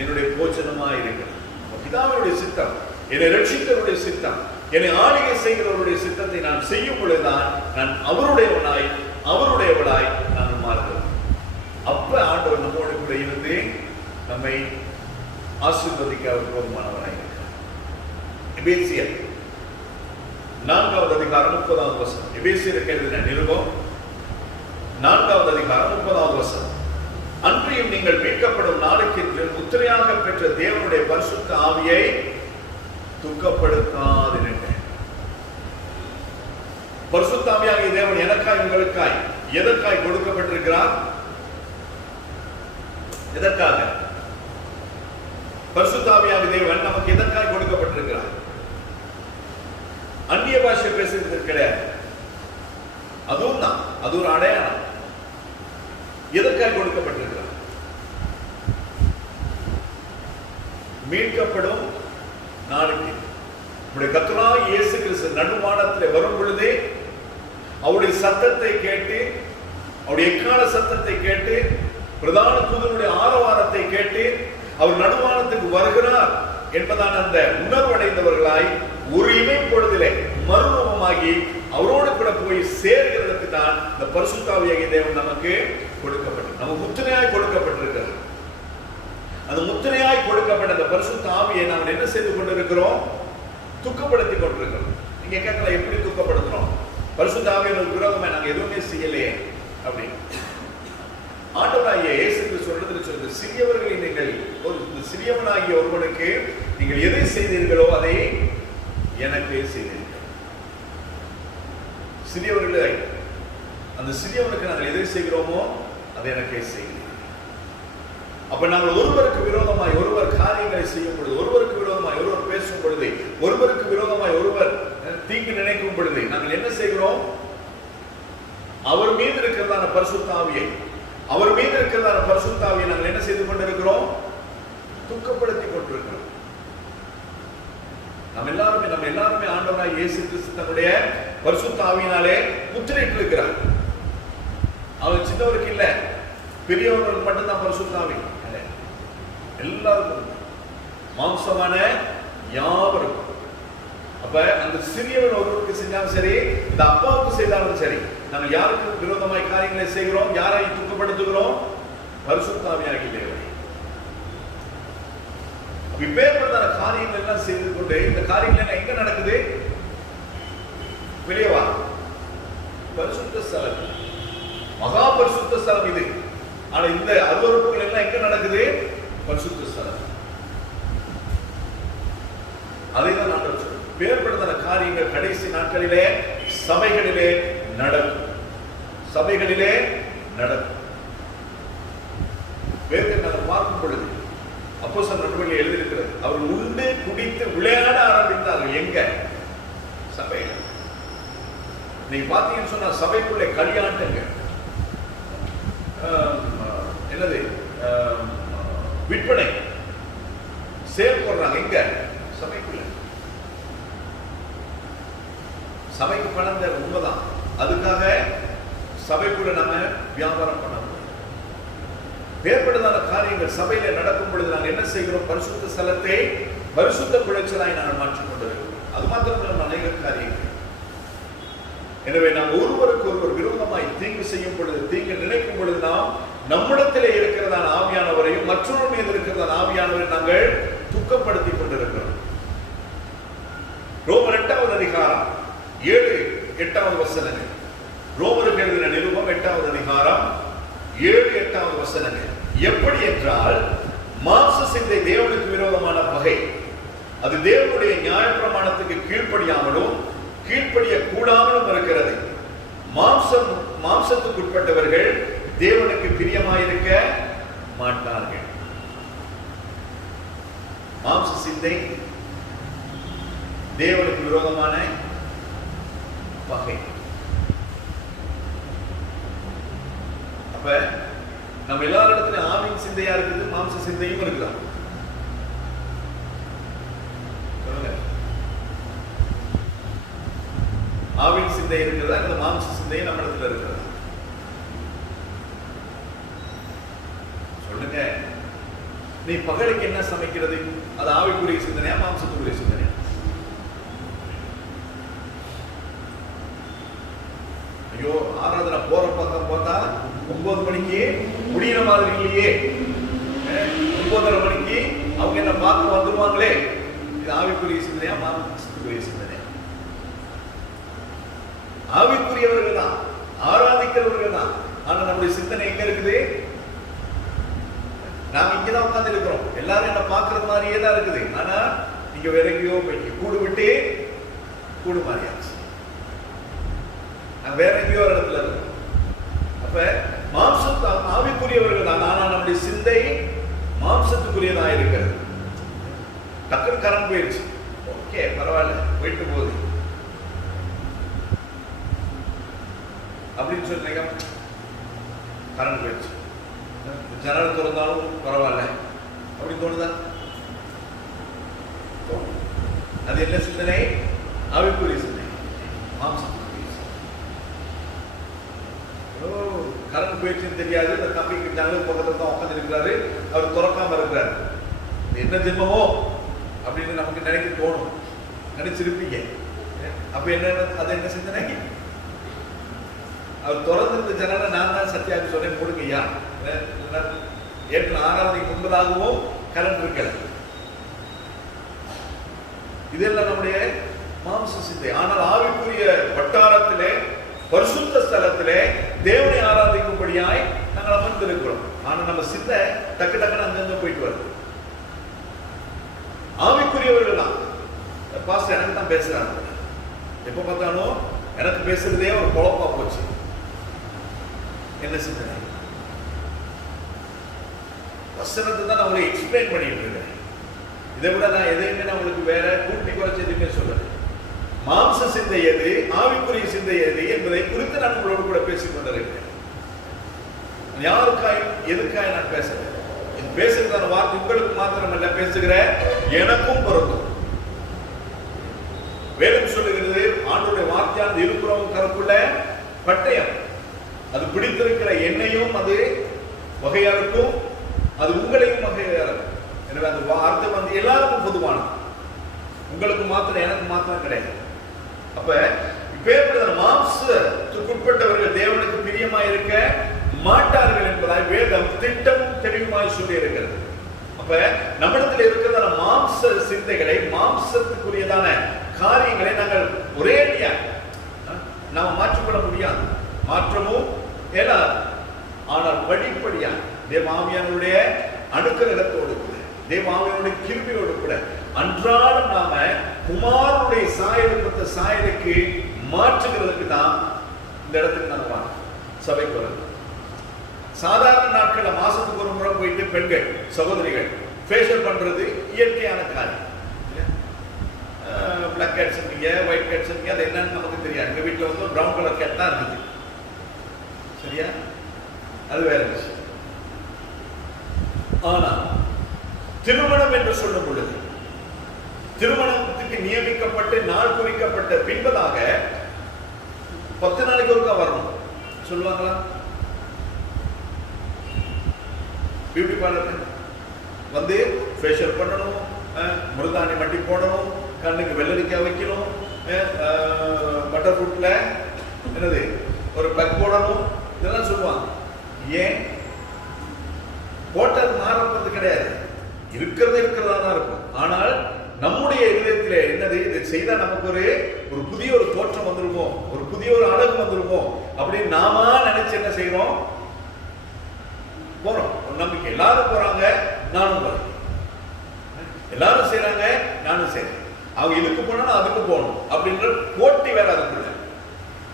என்னுடைய போஜனமாய் இருக்கிறது. பிதாவினுடைய சித்தம், என்னை ரட்சித்தவருடைய சித்தம், என்னை ஆளுகை செய்கிறவருடைய சித்தத்தை நான் செய்யும் பொழுதுதான் நான் அவருடையவனாய் அவருடையவளாய் நான் மாறுகிறேன். அப்ப ஆண்டவர் நம்மோடு கூட இருந்து நம்மை ஆசீர்வதிக்க அவர் போதுமானவராய் இருக்கிறார். எபேசியர் 4வது அதிகாரம் 30வது வசனம். எபேசியருக்கு எழுதின நிருபம் 4வது அதிகாரம் 30வது வசனம். அன்றியும் நீங்கள் மீட்கப்படும் நாளுக்கு முத்திரையாக பெற்ற தேவனுடைய பரிசுத்த ஆவியை துக்கப்படுத்தாதிருங்கள். பரிசுத்த ஆவியாகிய தேவன் எனக்காய் உங்களுக்காய் எதற்காய் கொடுக்கப்பட்டிருக்கிறார்? எதற்காக? பரிசுத்த ஆவியாகிய தேவன் நமக்கு எதற்காய் கொடுக்கப்பட்டிருக்கிறார்? அந்நிய பாஷை பேசுறது கிடையாது, அதுவும் தான், அது ஒரு அடையாளம். எதற்காய் கொடுக்கப்பட்டிருக்கிறார்? மீட்கப்படும் நாளைக்கு நம்முடைய கர்த்தராகிய இயேசு கிறிஸ்து நடுவானத்திலே வரும் பொழுதே அவருடைய சத்தத்தை கேட்டு, அவருடைய எக்கால சத்தத்தை கேட்டு, பிரதான தூதனுடைய ஆரவாரத்தை கேட்டு அவர் நடுவானத்துக்கு வருகிறார் என்பதான அந்த உணர்வடைந்தவர்களாய் ஒரு இமை பொழுதிலே மறுரூபமாகி அவரோடு கூட போய் சேர்கிறதுக்கு தான் இந்த பரிசுத்த ஆவியாகிய தேவன் நமக்கு கொடுக்கப்பட்டது. நம்ம முத்திரையாய் கொடுக்கப்பட்டிருக்கிறது. அந்த முத்திரையாய் கொடுக்கப்பட்ட அந்த பரிசுத்த ஆவியை நாம் என்ன செய்து கொண்டிருக்கிறோம்? துக்கப்படுத்தி கொண்டிருக்கிறோம். நீங்க கேட்கலாம், எப்படி துக்கப்படுத்துறோம்? பரிசுத்த ஆவியினருக்கு விரோதமா நாங்க எதுவுமே செய்யலையே அப்படின்னு. ஆண்டவராகிய இயேசு கிறிஸ்து சொல்றது, சிறியவர்களை நீங்கள் சிறியவனாகிய ஒருவனுக்கு நீங்கள் எதை செய்தீர்களோ அதை எனக்கு செய்தீர்கள். சிறியவர்களை அந்த சிறியவனுக்கு நாங்கள் எதை செய்கிறோமோ அதை எனக்கே செய்கிறீர்கள். அப்ப நாங்கள் ஒருவருக்கு விரோதமாய் ஒருவர் காரியங்களை செய்யும் பொழுது, ஒருவருக்கு விரோதமாய் ஒருவர் பேசும் பொழுது, ஒருவருக்கு விரோதமாய் ஒருவர் தீங்கு நினைக்கும் பொழுது நாங்கள் என்ன செய்கிறோம்? அவர் மீது இருக்கிறதான பரிசுத்த ஆவியை அவர் மீது இருக்கிறதான பரிசுத்த ஆவியை நாங்கள் என்ன செய்து கொண்டிருக்கிறோம்? துக்கப்படுத்தி கொண்டிருக்கிறோம். நம்ம எல்லாருமே ஆண்டவராய் இயேசு கிறிஸ்து தன்னுடைய பரிசுத்த ஆவியினாலே முத்திரையிட்டு இருக்கிறார். அவர் சின்னவருக்கு இல்ல, பெரியவர்களுக்கு மட்டும்தான் பரிசுத்த ஆவி. எல்லாருக்கும், மாம்சமான யாவருக்கும். அப்ப அந்த சிறியவன் ஒருவருக்கு செஞ்சாலும் சரி, இந்த அப்பாவுக்கு செய்தாலும் சரி, நாங்கள் யாருக்கு விரோதமாய் காரியங்களை செய்கிறோம்? யாரை துக்கப்படுத்துகிறோம்? பரிசுத்த ஆவியாகிய தேவனை. இப்பேற்பட்ட காரியங்கள் எல்லாம் செய்து கொண்டு, இந்த காரியங்கள் எல்லாம் எங்க நடக்குது? வெளியவா? பரிசுத்த ஸ்தலம், மகா பரிசுத்த ஸ்தலம் இது. ஆனா இந்த அருவருப்புகள் எல்லாம் எங்க நடக்குது? பரிசுத்த ஸ்தலம். அதைதான் நான் சொல்றேன். பேர்படுத்த காரியங்கள் கடைசி நாட்களிலே சபைகளிலே நடக்கும். சபைகளிலே நடக்கும். வேதத்தை நாங்கள் பார்க்கும் பொழுது அப்போஸ்தலர் நடவடிக்கையில் எழுதியிருக்கிறது, அவர்கள் உண்டு குடித்து விளையாட ஆரம்பித்தார்கள். எங்க? சபையில். நீங்க பாத்தீங்கன்னு சொன்னா சபைக்குள்ளே கல்யாணங்க, என்னது, விற்பனை, சேல் போடுறாங்க. எங்க? சபைக்குள்ள. சபைக்கு பணம் தேவை, உண்மைதான். அதுக்காக சபைக்குள்ள நம்ம வியாபாரம் பண்ண முடியும். வேறுபடுதான காரியங்கள் சபையில நடக்கும் பொழுது நாங்கள் என்ன செய்கிறோம்? பரிசுத்த ஸ்தலத்தை பரிசுத்த குலைச்சலாய் நாங்கள் மாற்றிக் கொண்டிருக்கிறோம். அது மாத்திரம் அநேக காரியங்கள். எனவே நாம் ஒருவருக்கு ஒருவர் விரோதமாய் தீங்கு செய்யும் பொழுது, தீங்கு நினைக்கும் பொழுது, நாம் நம்மிடத்திலே இருக்கிறதான ஆவியானவரையும் மற்றொரு மீது இருக்கிறதான ஆவியானவரை நாங்கள் துக்கப்படுத்திக் கொண்டிருக்கிறோம். ரோமர் 8வது அதிகாரம் 7-8வது வசனங்கள். ரோமருக்கு எழுதின நிருபம் 8வது அதிகாரம் 7-8வது வசனங்கள். எப்படி என்றால், மாம்ச சிந்தை தேவனுக்கு விரோதமான பகை. அது தேவனுடைய நியாயப்பிரமாணத்துக்கு கீழ்ப்படியாமலும் கீழ்ப்படிய கூடாமலும் இருக்கிறது. மாம்சத்துக்கு உட்பட்டவர்கள் தேவனுக்கு பிரியமாயிருக்க மாட்டார்கள். மாம்ச சிந்தை தேவனுக்கு விரோதமான பகை. அப்ப நம்ம எல்லாரிடத்திலும் ஆவின் சிந்தையா இருக்குது, மாம்ச சிந்தையும் இருக்குதா? சொல்லுங்க. ஆவின் சிந்தை இருக்கிறதா, இந்த மாம்ச சிந்தை நம்ம இடத்துல இருக்கிறதா? சொல்லுங்க. நீ பகலுக்கு என்ன சமைக்கிறது? அது ஆவிக்குரிய சிந்தனையா, மாம்சத்துக்குரிய சிந்தனையா? ஐயோ, ஆராதனை போற பக்கம் பார்த்தா 9 மணிக்கு முடிகிற மாதிரி இல்லையே, 9:30 மணிக்கு அவங்க என்ன பார்த்து வந்துருவாங்களே. இது ஆவிக்குரிய சிந்தனையா, மாம்சத்துக்குரிய சிந்தனையா? ஆவிக்குரியவர்கள் தான், ஆராதிக்கிறவர்கள் தான். ஆனா நம்முடைய சிந்தனை எங்க இருக்குது? நாம இங்கதான் உட்கார்ந்து இருக்கிறோம், எல்லாரும் என்ன பார்க்கறது மாதிரியே தான் இருக்குது. ஆனா நீங்க வேற எங்கேயோ போய் கூடு விட்டு கூடு மாறியாச்சு, வேற எங்கேயோ ஒரு இடத்துல இருக்கும். அப்ப மாம்சத்து ஆவிக்குரியவர்கள் தான், ஆனா நம்முடைய சிந்தை மாம்சத்துக்குரியதா இருக்கிறது. டக்குனு கரண்ட் போயிடுச்சு, ஓகே பரவாயில்ல, போயிட்டு போகுது அப்படின்னு சொல்றீங்க. கரண்ட் போயிடுச்சு, ஜன்னல் திறந்தாலும் பரவாயில்ல அப்படின்னு தோணுதா? அது என்ன சிந்தனை? ஆவிக்குரிய சிந்தனை, மாம்சத்துக்குரிய. கரண்ட் போயிடுச்சுன்னு தெரியாது, இந்த தம்பிக்கு ஜன்னல் பக்கத்துல தான் உட்காந்து இருக்கிறாரு, அவர் திறக்காம இருக்கிறாரு. என்ன ஜென்மமோ அப்படின்னு நமக்கு நினைக்க தோணும், நினைச்சிருப்பீங்க. அப்ப என்ன, அது என்ன சிந்தனை? அவர் திறந்திருந்த ஜன்னலை நான் தான் சத்தியாவுக்கு சொன்னேன், கொடுங்கய்யா, ஏற்கனவே ஆராதனைக்கு முன்பதாகவும் கரண்ட் இருக்கல. இதெல்லாம் நம்முடைய மாம்ச சிந்தை. ஆனால் ஆவிக்குரிய வட்டாரத்திலே, பரிசுத்த ஸ்தலத்திலே தேவனை ஆராதிக்கும்படியாய் நாங்கள் அமர்ந்திருக்கிறோம். ஆனா நம்ம சிந்தை டக்கு டக்குன்னு அங்கங்க போயிட்டு வருது. ஆவிக்குரியவர்கள் தான், பாஸ்டர் எனக்கு தான் பேசுறாங்க, எப்ப பார்த்தாலும் எனக்கு பேசுறதே ஒரு குழப்பா போச்சு. என்ன சிந்தனை? வசனத்தை தான் நான் உங்களுக்கு எக்ஸ்பிளைன் பண்ணிட்டு இருக்கேன். இதை விட நான் எதையுமே நான் உங்களுக்கு வேற கூட்டி குறைச்சி எதுவுமே சொல்லல. மாம்ச சிந்தை எது, ஆவிக்குரிய சிந்தை எது என்பதை குறித்து நான் உங்களோடு கூட பேசிக் கொண்டிருக்கிறேன். யாருக்காய் எதுக்காய் நான் பேசுறேன்? பேசுறதான வார்த்தை உங்களுக்கு மாத்திரமல்ல, பேசுகிற எனக்கும் பொருந்தும். வேதம் சொல்லுகிறது, ஆண்டவருடைய வார்த்தையானது இருக்கிறவங்க கருப்புள்ள பட்டயம். அது பிடித்திருக்கிற என்னையும் அது வகையாருக்கும், அது உங்களையும் வகையாருக்கும். எனவே அந்த வார்த்தை வந்து எல்லாருக்கும் பொதுவானது, உங்களுக்கு மாத்திரம் எனக்கு மாத்திரம் கிடையாது. அப்ப இப்பேற்பட்ட மாம்சத்துக்குட்பட்டவர்கள் தேவனுக்கு பிரியமாய் இருக்க மாட்டார்கள் என்பதாய் வேதம் திட்டமும் தெளிவுமாய் சொல்லி இருக்கிறது. அப்ப நம்மிடத்தில் இருக்கிறதான மாம்ச சிந்தைகளை, மாம்சத்துக்குரியதான காரியங்களை நாங்கள் ஒரேடியா நாம் மாற்றிக்கொள்ள முடியாது, மாற்றமும் இயலாது. ஆனால் படிப்படியா தேவாவியானுடைய அனுக்கிரகத்தோடு கூட, தேவாவியானுடைய கிருபையோடு கூட அன்றாடம் நாம குமாரனுடைய சாயலுக்கு சாயலுக்கு மாற்றுகிறதுக்கு தான் இந்த இடத்துக்கு நாங்கள் வாங்க சபைக்கு வரது. சாதாரண நாட்கள்ல மாசத்துக்கு ஒரு முறை போயிட்டு பெண்கள் சகோதரிகள் ஃபேஷியல் பண்றது இயற்கையான காரியம். பிளாக் கேட்ஸ் இருக்கீங்க, ஒயிட் கேட்ஸ் இருக்கீங்க, அது என்னன்னு நமக்கு தெரியாது. எங்க வீட்டில் வந்து ப்ரௌன் கலர் கேட் தான் இருக்குது, சரியா? அது வேற விஷயம். ஆனா திருமணம் என்று சொல்லும் பொழுது, திருமணத்துக்கு நியமிக்கப்பட்டு நாள் குறிக்கப்பட்ட பின்பதாக 10 நாளைக்கு ஒருக்கா வரணும் சொல்லுவாங்களா? பியூட்டி பார்லர் வந்து ஃபேஷியல் பண்ணணும், முருதாணி மட்டி போடணும், கண்ணுக்கு வெள்ளரிக்காய் வைக்கணும், பட்டர் ஃப்ரூட்ல என்னது ஒரு பிளக் போடணும், இதெல்லாம் சொல்லுவாங்க. ஏன் போட்டது மாறுறது கிடையாது, இருக்கிறதா தான் இருக்கும். ஆனால் நம்முடைய இதயத்திலே என்னது, இதை செய்தா நமக்கு ஒரு புதிய ஒரு தோற்றம் வந்துருமோ, ஒரு புதிய ஒரு அழகு வந்துருமோ அப்படின்னு நாம நினைச்சு என்ன செய்யறோம், போறோம். ஒரு நம்பிக்கை, எல்லாரும் போறாங்க நானும் போறேன், எல்லாரும் செய்யறாங்க நானும் செய்யறேன், அவங்க இதுக்கு போனா அதுக்கு போகணும் அப்படின்ற போட்டி வேற. அதுக்குள்ள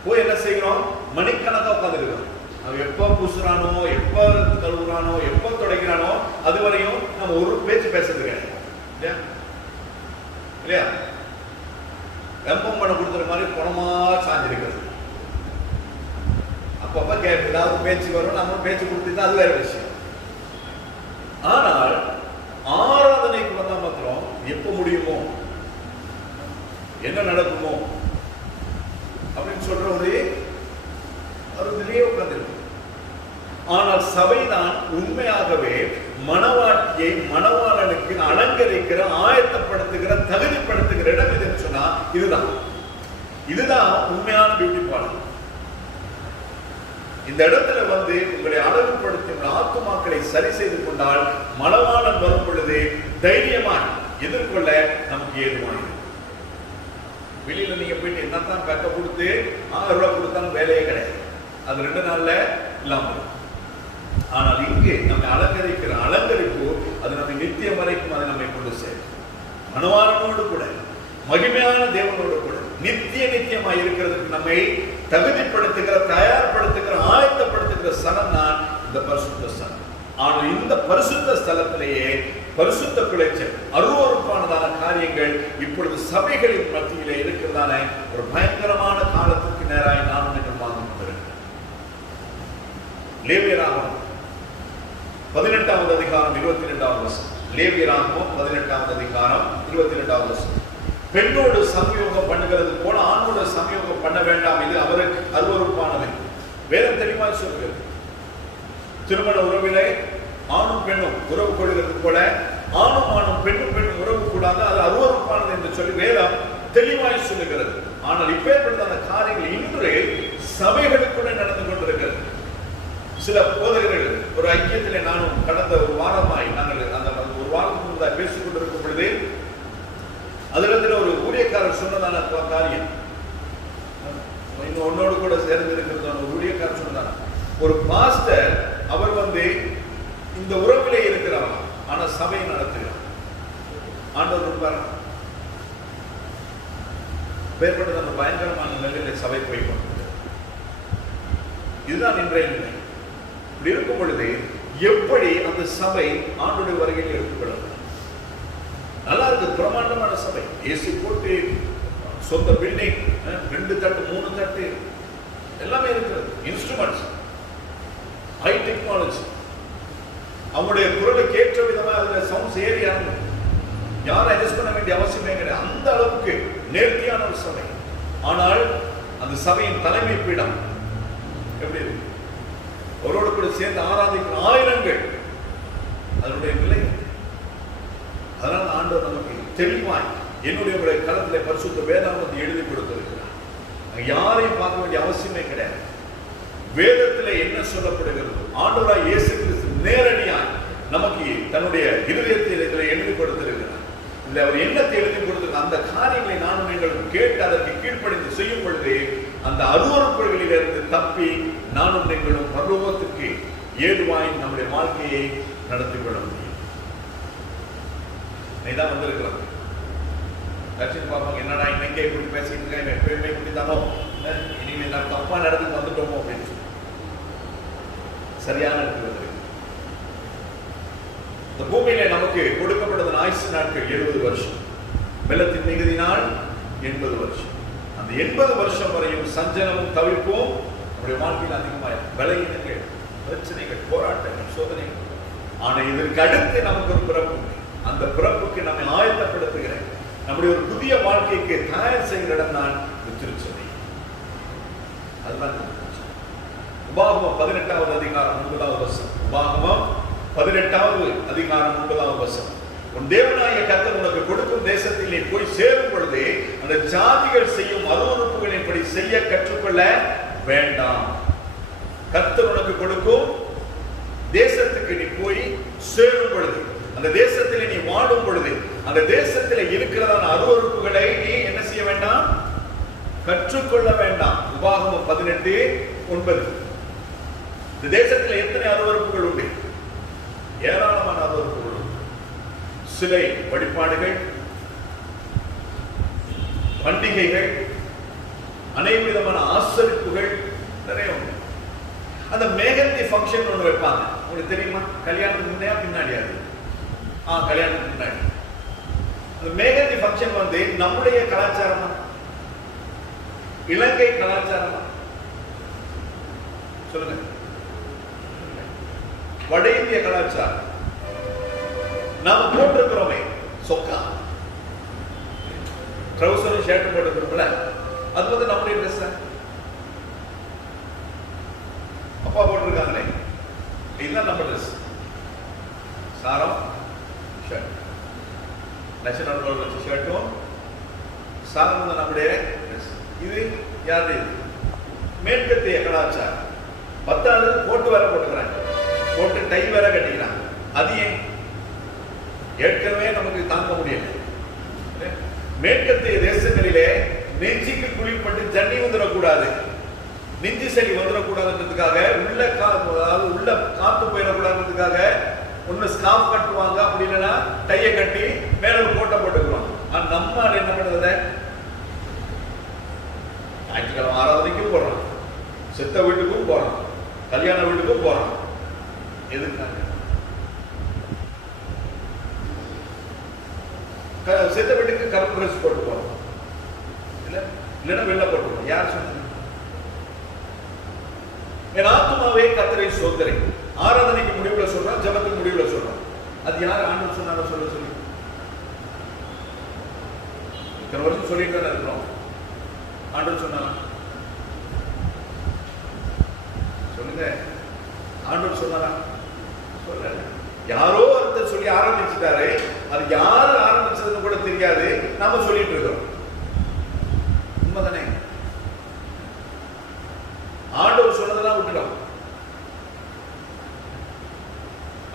போய் என்ன செய்கிறோம், மணிக்கணக்கா உட்காந்துருக்கோம். அவன் எப்போ பூசுறானோ, எப்போ கழுவுறானோ, எப்போ துடைக்கிறானோ அது வரையும் நம்ம ஒரு பேச்சு பேசுறது இல்லையா? இல்லையா? வெம்பம் பண்ண கொடுத்துற மாதிரி பணமா சாஞ்சிருக்கிறது. அப்பப்ப ஏதாவது பேச்சு வரும், நம்ம பேச்சு கொடுத்துட்டா அது வேற விஷயம். ஆனால் ஆராதனைக்கு வந்தா மாத்திரம் எப்ப முடியுமோ, என்ன நடக்குமோ அப்படின்னு சொல்ற ஒரு அருதிலேயே உட்கார்ந்திருக்கும். ஆனால் சபைதான் உண்மையாகவே மணவாட்டியை மணவாளனுக்கு அலங்கரிக்கிற, ஆயத்தப்படுத்துகிற, தகுதிப்படுத்துகிற இடம் இதுன்னு சொன்னா இதுதான் உண்மையான பியூட்டி பார்லர். இந்த இடத்துல வந்து உங்களை அழகுபடுத்தி உங்கள் ஆத்துமாக்களை சரி செய்து கொண்டால் மணவாளன் வரும் பொழுது தைரியமாய் எதிர்கொள்ள நமக்கு ஏதுவானது. வெளியில நீங்க போயிட்டு என்னத்தான் பேக்க கொடுத்து 1000 ரூபாய் கொடுத்தாலும் வேலையே கிடையாது, அது 2 நாள்ல இல்லாம. ஆனால் இங்கு நம்மை அலங்கரிக்கிற அலங்கரிப்பு அது நம்மை நித்தியம் வரைக்கும் அதை நம்மை கொண்டு சேரும். மணவாளனோடு கூட, மகிமையான தேவனோடு கூட நித்தியமாய் இருக்கிறதுக்கு நம்மை தகுதிப்படுத்துகிற, தயார்படுத்துகிற, ஆயத்தப்படுத்துகிற ஸ்தலம் தான் இந்த பரிசுத்த ஸ்தலம். ஆனால் இந்த பரிசுத்த ஸ்தலத்திலேயே பரிசுத்த குலைச்சல், அருவருப்பானதான காரியங்கள் இப்பொழுது சபைகளின் மத்தியிலே இருக்கிறதான ஒரு பயங்கரமான காலத்துக்கு நேராக நானும் என்று வாழ்ந்து கொண்டிருக்கிறேன். லேவியராகமம் 18வது அதிகாரம் 22வது வசனம். லேவியராகமம் 18வது அதிகாரம் 22வது வசனம். பெண்ணோடு சமயோகம் பண்ணுகிறது போல ஆணோடு சமயோகம் பண்ண வேண்டாம், இது அவருக்கு அருவருப்பானது. வேதம் தெளிவாக சொல்கிறது. திருமண உறவிலே ஆணும் பெண்ணும் உறவு கொள்கிறது போல ஆணும் பெண்ணும் உறவு கூடாது, அது அருவருப்பானது என்று சொல்லி வேதம் தெளிவாய் சொல்லுகிறது. ஆனால் இப்பேற்பட்ட அந்த காரியங்கள் இன்று சபைகளுக்குள்ளே நடந்து கொண்டிருக்கிறது. சில போதகர்கள் ஒரு ஐக்கியத்திலே நானும் கடந்த ஒரு வாரமாய் நாங்கள் அந்த ஒரு வாரத்துக்கு முன்னதாக பேசிக் கொண்டிருக்கும் பொழுது அதில் ஒரு ஊழியக்காரர் சொன்னதான காரியம், உன்னோடு கூட சேர்ந்து இருக்கிறதான ஒரு ஊழியக்காரர் சொன்னதான ஒரு பாஸ்டர், அவர் வந்து இந்த உறவிலே இருக்கிறார், ஆனா சபையை நடத்துகிறார். ஆண்டவர் இருப்பார். பேர்பட்டது அந்த பயங்கரமான நிலையில சபை போய் கொண்டிருக்கிறது. இதுதான் இன்றைய நிலை. இப்படி இருக்கும் பொழுது எப்படி அந்த சபை ஆண்டோடைய வருகையில் எடுத்துக்கொள்ளும்? நல்லா இருக்கு, பிரமாண்டமான சபை, ஏசி போட்டு, சொந்த பில்டிங், 2 தட்டு 3 தட்டு எல்லாமே இருக்கிறது, இன்ஸ்ட்ருமெண்ட்ஸ், ஹைடெக் டெக்னாலஜி. அவங்களுடைய குரலுக்கு ஏற்ற விதமாக அதுல சவுண்ட்ஸ் ஏறி இறங்கும். யாரும் அட்ஜஸ்ட் பண்ண வேண்டிய அவசியமே கிடையாது. அந்த அளவுக்கு நேர்த்தியான ஒரு சபை. ஆனால் அந்த சபையின் தலைமை பீடம் எப்படி இருக்கு? அவரோடு கூட சேர்ந்து ஆராதிக்கிற ஆயிரங்கள் அதனுடைய நிலை. அதனால ஆண்டவர் நமக்கு தெளிவாய் என்னுடைய களத்திலே பரிசுத்த வேதாகமத்தை எழுதி கொடுத்திருக்கிறார். யாரையும் பார்க்க வேண்டிய அவசியமே கிடையாது. வேதத்திலே என்ன சொல்லப்படுகிறது, ஆண்டவராய் இயேசு கிறிஸ்து நேரடியாய் நமக்கு தன்னுடைய இருதயத்தில் எழுதி கொடுத்திருக்கிறார். இல்லை, அவர் என்னத்தை எழுதி கொடுத்திருக்கிறார், அந்த காரியங்களை நானும் நீங்களும் கேட்டு அதற்கு கீழ்ப்படிந்து செய்யும் பொழுது அந்த அருவருப்புகளிலிருந்து தப்பி நானும் நீங்களும் பரலோகத்துக்கு ஏதுவாய் நம்முடைய வாழ்க்கையை நடத்தி கொள்ள முடியும். நீதான் வந்திருக்கலாம். லட்சம் பார்ப்பாங்க, என்னடா இன்னைக்கே இப்படி பேசிட்டு இருக்கேன், எப்பயுமே இப்படித்தானோ, இனிமேல் நான் தப்பா நடந்து வந்துட்டோமோ அப்படின்னு சொல்லி சரியான இடத்துல இந்த பூமியில நமக்கு கொடுக்கப்பட்டதன் ஆயுசு நாட்கள் 70 வருஷம். வெள்ளத்தின் மிகுதினால் 80 வருஷம். அந்த 80 வருஷம் வரையும் சஞ்சலமும் தவிர்ப்பும் நம்முடைய வாழ்க்கையில் அதிகமாக பலவீனங்கள், பிரச்சனைகள், போராட்டங்கள், சோதனைகள். ஆனா இதற்கு அடுத்து நமக்கு ஒரு பிறப்பு. அந்த பிறப்புக்கு நம்மை ஆயத்தப்படுத்துகிற நம்முடைய ஒரு புதிய வாழ்க்கைக்கு தயார் செய்கிற இடம் தான் திருச்சபை. அதுதான் உபாகமம் 18வது அதிகாரம் 9வது வசனம். உபாகமம் 18வது அதிகாரம் 9வது வசனம். உன் தேவனாகிய கர்த்தர் உனக்கு கொடுக்கும் தேசத்தில் நீ போய் சேரும் பொழுது அந்த ஜாதிகள் செய்யும் அருவருப்புகளின்படி செய்ய கற்றுக்கொள்ள வேண்டாம். கர்த்தர் உனக்கு கொடுக்கும் தேசத்துக்கு நீ போய் சேரும் பொழுது, அந்த தேசத்தில் நீ வாடும் பொழுது, அந்த தேசத்தில் இருக்கிறதான அருவருப்புகளை நீ என்ன செய்ய வேண்டாம், கற்றுக்கொள்ள வேண்டாம். உபாகமம் 18:9. இந்த தேசத்தில் எத்தனை அருவருப்புகள் உண்டு? ஏராளமான அருவருப்புகள். சிலை வழிபாடுகள், பண்டிகைகள், அனைத்து விதமான ஆசரிப்புகள் நிறைய உண்டு. அந்த மேகத்தி ஃபங்க்ஷன் ஒன்று வைப்பாங்க, உங்களுக்கு தெரியுமா? கல்யாணத்துக்கு முன்னையா பின்னாடியாது? கல்யாணத்துக்கு முன்னாடி. அந்த மேகத்தி ஃபங்க்ஷன் வந்து நம்முடைய கலாச்சாரமா, இலங்கை கலாச்சாரமா சொல்லுங்க? வட இந்திய கலாச்சாரம். நாம போட்டிருக்கிறோமே சொக்கா, ட்ரவுசர் ஷர்ட் போட்டுக்கிறோம்ல, அது வந்து நம்முடைய ட்ரெஸ். அப்பா போட்டிருக்காங்களே, இதுதான் நம்ம ட்ரெஸ். சாரம் ஷர்ட், நேஷனல் ரோல் வச்ச ஷர்ட்டும் சாரம் தான் நம்முடைய ட்ரெஸ். இது யாருடைய? மேற்கத்திய கலாச்சாரம். 10வது போட்டு வேற போட்டுக்கிறாங்க, போட்டு டை வேற கட்டிக்கிறாங்க. அது ஏன்? ஏற்கனவே நமக்கு தாங்க முடியல. மேற்கத்திய தேசங்களிலே நெஞ்சுக்கு குளிப்பட்டு ஜன்னி வந்துடக்கூடாது, நெஞ்சு சளி வந்துடக்கூடாதுன்றதுக்காக, உள்ள காத்து போயிடக்கூடாதுன்றதுக்காக ஒண்ணு ஸ்கார்ஃப் கட்டுவாங்க, அப்படி இல்லைன்னா டைய கட்டி மேல ஒரு கோட்டை போட்டுக்குவாங்க. நம்ம என்ன பண்ணுறது? ஞாயிற்றுக்கிழமை ஆராதனைக்கும் போறோம், சித்த வீட்டுக்கும் போறோம், கல்யாண வீட்டுக்கும் போறோம். எதுக்காக? சித்த வீட்டுக்கு கருப்பு ட்ரெஸ் போட்டு போறோம், இல்லைன்னா வெள்ளை போட்டு போறோம். யார் சொன்னது? என் ஆத்துமாவே கர்த்தரை ஸ்தோத்திரி. ஆராதனைக்கு முடிவுல சொல்றான், ஜெபத்துக்கு முடிவுல சொல்றான். அது யார் ஆண்டவர் சொன்னாரோ சொல்ல சொல்லி இத்தனை வருஷம் சொல்லிட்டு தானே இருக்கிறோம். ஆண்டவர் சொன்னாரா? சொல்லுங்க, ஆண்டவர் சொன்னாரா? சொல்ல. யாரோ ஒருத்தர் சொல்லி ஆரம்பிச்சுட்டாரு, அது யாரு ஆரம்பிச்சதுன்னு கூட தெரியாது, நாம சொல்லிட்டு இருக்கிறோம். உண்மைதானே? ஆண்டவர் சொன்னதெல்லாம் விட்டுடும்.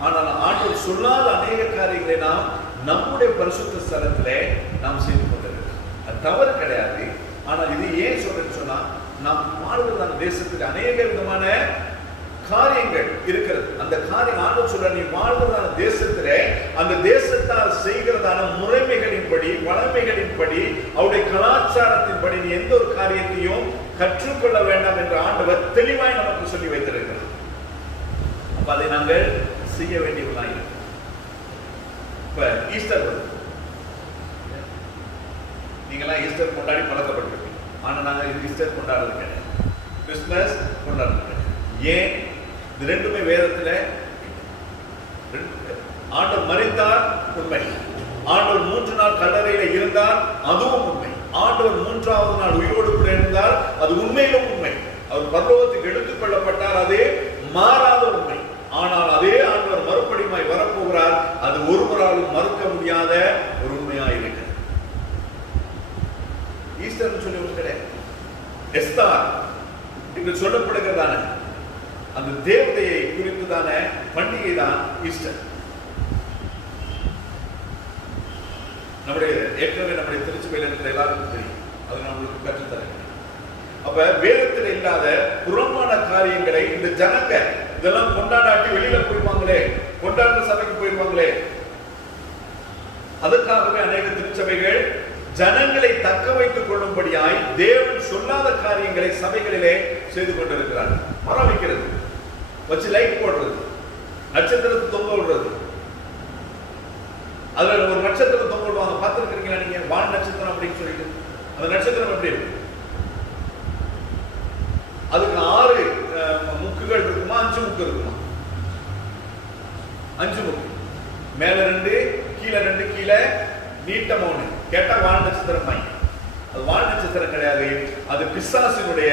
ஆனால் ஆண்டவர் சொல்லாத அநேக காரியங்களை நாம் நம்முடைய பரிசுத்த ஸ்தலத்திலே நாம் செய்து கொண்டிருக்கிறோம். அது தவறு கிடையாது. ஆனால் இது ஏன் சொல்றேன்னு சொன்னா, நாம் வாழ்கிறதான தேசத்துக்கு அநேக விதமான காரியங்கள் இருக்கிறது. அந்த காரியம் ஆண்டவர் சொல்ற, நீ வாழ்கிறதான தேசத்திலே அந்த தேசத்தால் செய்கிறதான முறைமைகளின்படி, வளமைகளின்படி, அவருடைய கலாச்சாரத்தின்படி நீ எந்த ஒரு காரியத்தையும் கற்றுக்கொள்ள வேண்டாம் என்று ஆண்டவர் தெளிவாய் நமக்கு சொல்லி வைத்திருக்கிறார். அப்ப அதை நாங்கள் செய்ய வேண்டியவர்களாக இருக்கிறோம். இப்ப ஈஸ்டர் வருது, நீங்களாம் ஈஸ்டர் கொண்டாடி பழக்கப்பட்டிருக்கீங்க. ஆனா நாங்க ஈஸ்டர் கொண்டாடுறது கிடையாது, கிறிஸ்துமஸ் கொண்டாடுறது கிடையாது. ஏன்? இது ரெண்டுமே வேதத்துல ஆண்டவர் மரித்தார் உண்மை, ஆண்டவர் 3 நாள் கல்லறையில இருந்தார் அதுவும் உண்மை, ஆண்டவர் 3வது நாள் உயிரோடு கூட இருந்தார் அது உண்மையிலும் உண்மை, அவர் பரலோகத்துக்கு எடுத்துக் கொள்ளப்பட்டார் அது மாறாத உண்மை. ஆனால் அதே ஆண்டவர் மறுபடியுமாய் வரப்போகிறார் அது ஒருவராலும் மறுக்க முடியாத ஒரு உண்மையாக இருக்கிறது. ஈஸ்டர் சொல்லி ஒன்று கிடையாது. எஸ்தார் என்று சொல்லப்படுகிறதான அந்த தேவதையை குறித்துதான பண்டிகை தான் ஈஸ்டர். நம்முடைய ஏற்கனவே நம்முடைய திருச்சபையில் இருக்கிற எல்லாருக்கும் தெரியும், அது நம்மளுக்கு கற்றுத்தரேன். அப்ப வேதத்தில் இல்லாத புறமான காரியங்களை இந்த ஜனங்க இதெல்லாம் கொண்டாடாட்டி வெளியில போயிருவாங்களே, கொண்டாடுற சபைக்கு போயிருவாங்களே, அதற்காகவே அநேக திருச்சபைகள் ஜனங்களை தக்க வைத்துக் கொள்ளும்படியாய் தேவன் சொல்லாத காரியங்களை சபைகளிலே செய்து கொண்டிருக்கிறார். மரம் வைக்கிறது, வச்சு லைட் போடுறது, நட்சத்திரத்தை தொங்க விடுறது, அதுல ஒரு நட்சத்திரம் தொங்க விடுவாங்க, பார்த்திருக்கீங்களா நீங்க? வான் நட்சத்திரம் அப்படின்னு சொல்லிட்டு அந்த நட்சத்திரம் எப்படி இருக்கு? அதுக்கு 6 முக்குகள் இருக்குமா, 5 முக்கு இருக்குமா? 5 முக்கு, மேல 2 கீழே 2 கீழே நீட்டம் 1. கேட்டா வால் நட்சத்திரம் தான். அது வால் நட்சத்திரம் கிடையாது, அது பிசாசினுடைய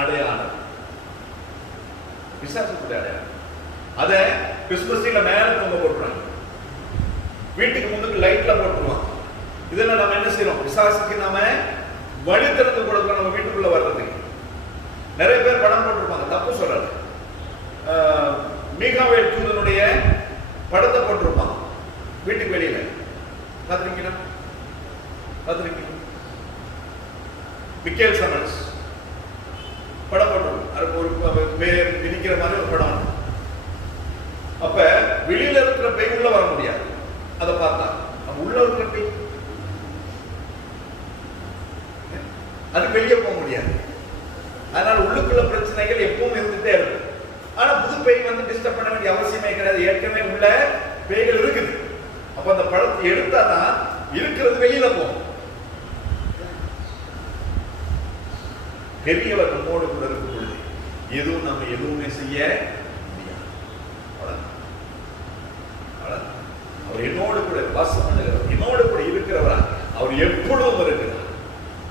அடையாளம், பிசாசினுடைய அடையாளம். அத கிறிஸ்மஸ்ல மேல தொங்க போட்டுறாங்க, வீட்டுக்கு முன்னுக்கு லைட்ல போட்டுருவாங்க. இதெல்லாம் நம்ம என்ன செய்யறோம்? பிசாசுக்கு நாம வழி திறந்து கொடுக்கிறோம் நம்ம வீட்டுக்குள்ள வர்றதுக்கு. நிறைய பேர் படம் போட்டிருப்பாங்க, தப்பு சொல்றது. மீகாவேல் தூதனுடைய படத்தை போட்டிருப்பாங்க வீட்டுக்கு வெளியில, பார்த்திருக்கீங்களா? மிக்கேல் சமன்ஸ் படம் போட்டிருப்பாங்க, அதுக்கு ஒரு பேர் விதிக்கிற மாதிரி ஒரு படம். அப்ப வெளியில இருக்கிற பேய் உள்ள வர முடியாது, அதை பார்த்தா நம்ம உள்ள இருக்கிற பேய் அது வெளியே போக முடியாது. அதனால உள்ளுக்குள்ள பிரச்சனைகள் எப்பவும் இருந்துட்டே இருக்கும். ஆனா புது பேய் வந்து டிஸ்டர்ப் பண்ண வேண்டிய அவசியமே கிடையாது, ஏற்கனவே உள்ள பேய்கள் இருக்குது. அப்ப அந்த படத்தை எடுத்தாதான் இருக்கிறது வெளியில போகும். பெரியவர் நம்மோடு கூட இருக்கும் பொழுது எதுவும் நம்ம எதுவுமே செய்ய முடியாது. அவர் என்னோடு கூட வாசம் பண்ணுகிறவர், என்னோடு கூட இருக்கிறவரா, அவர் எப்பொழுதும் இருக்கிறார்.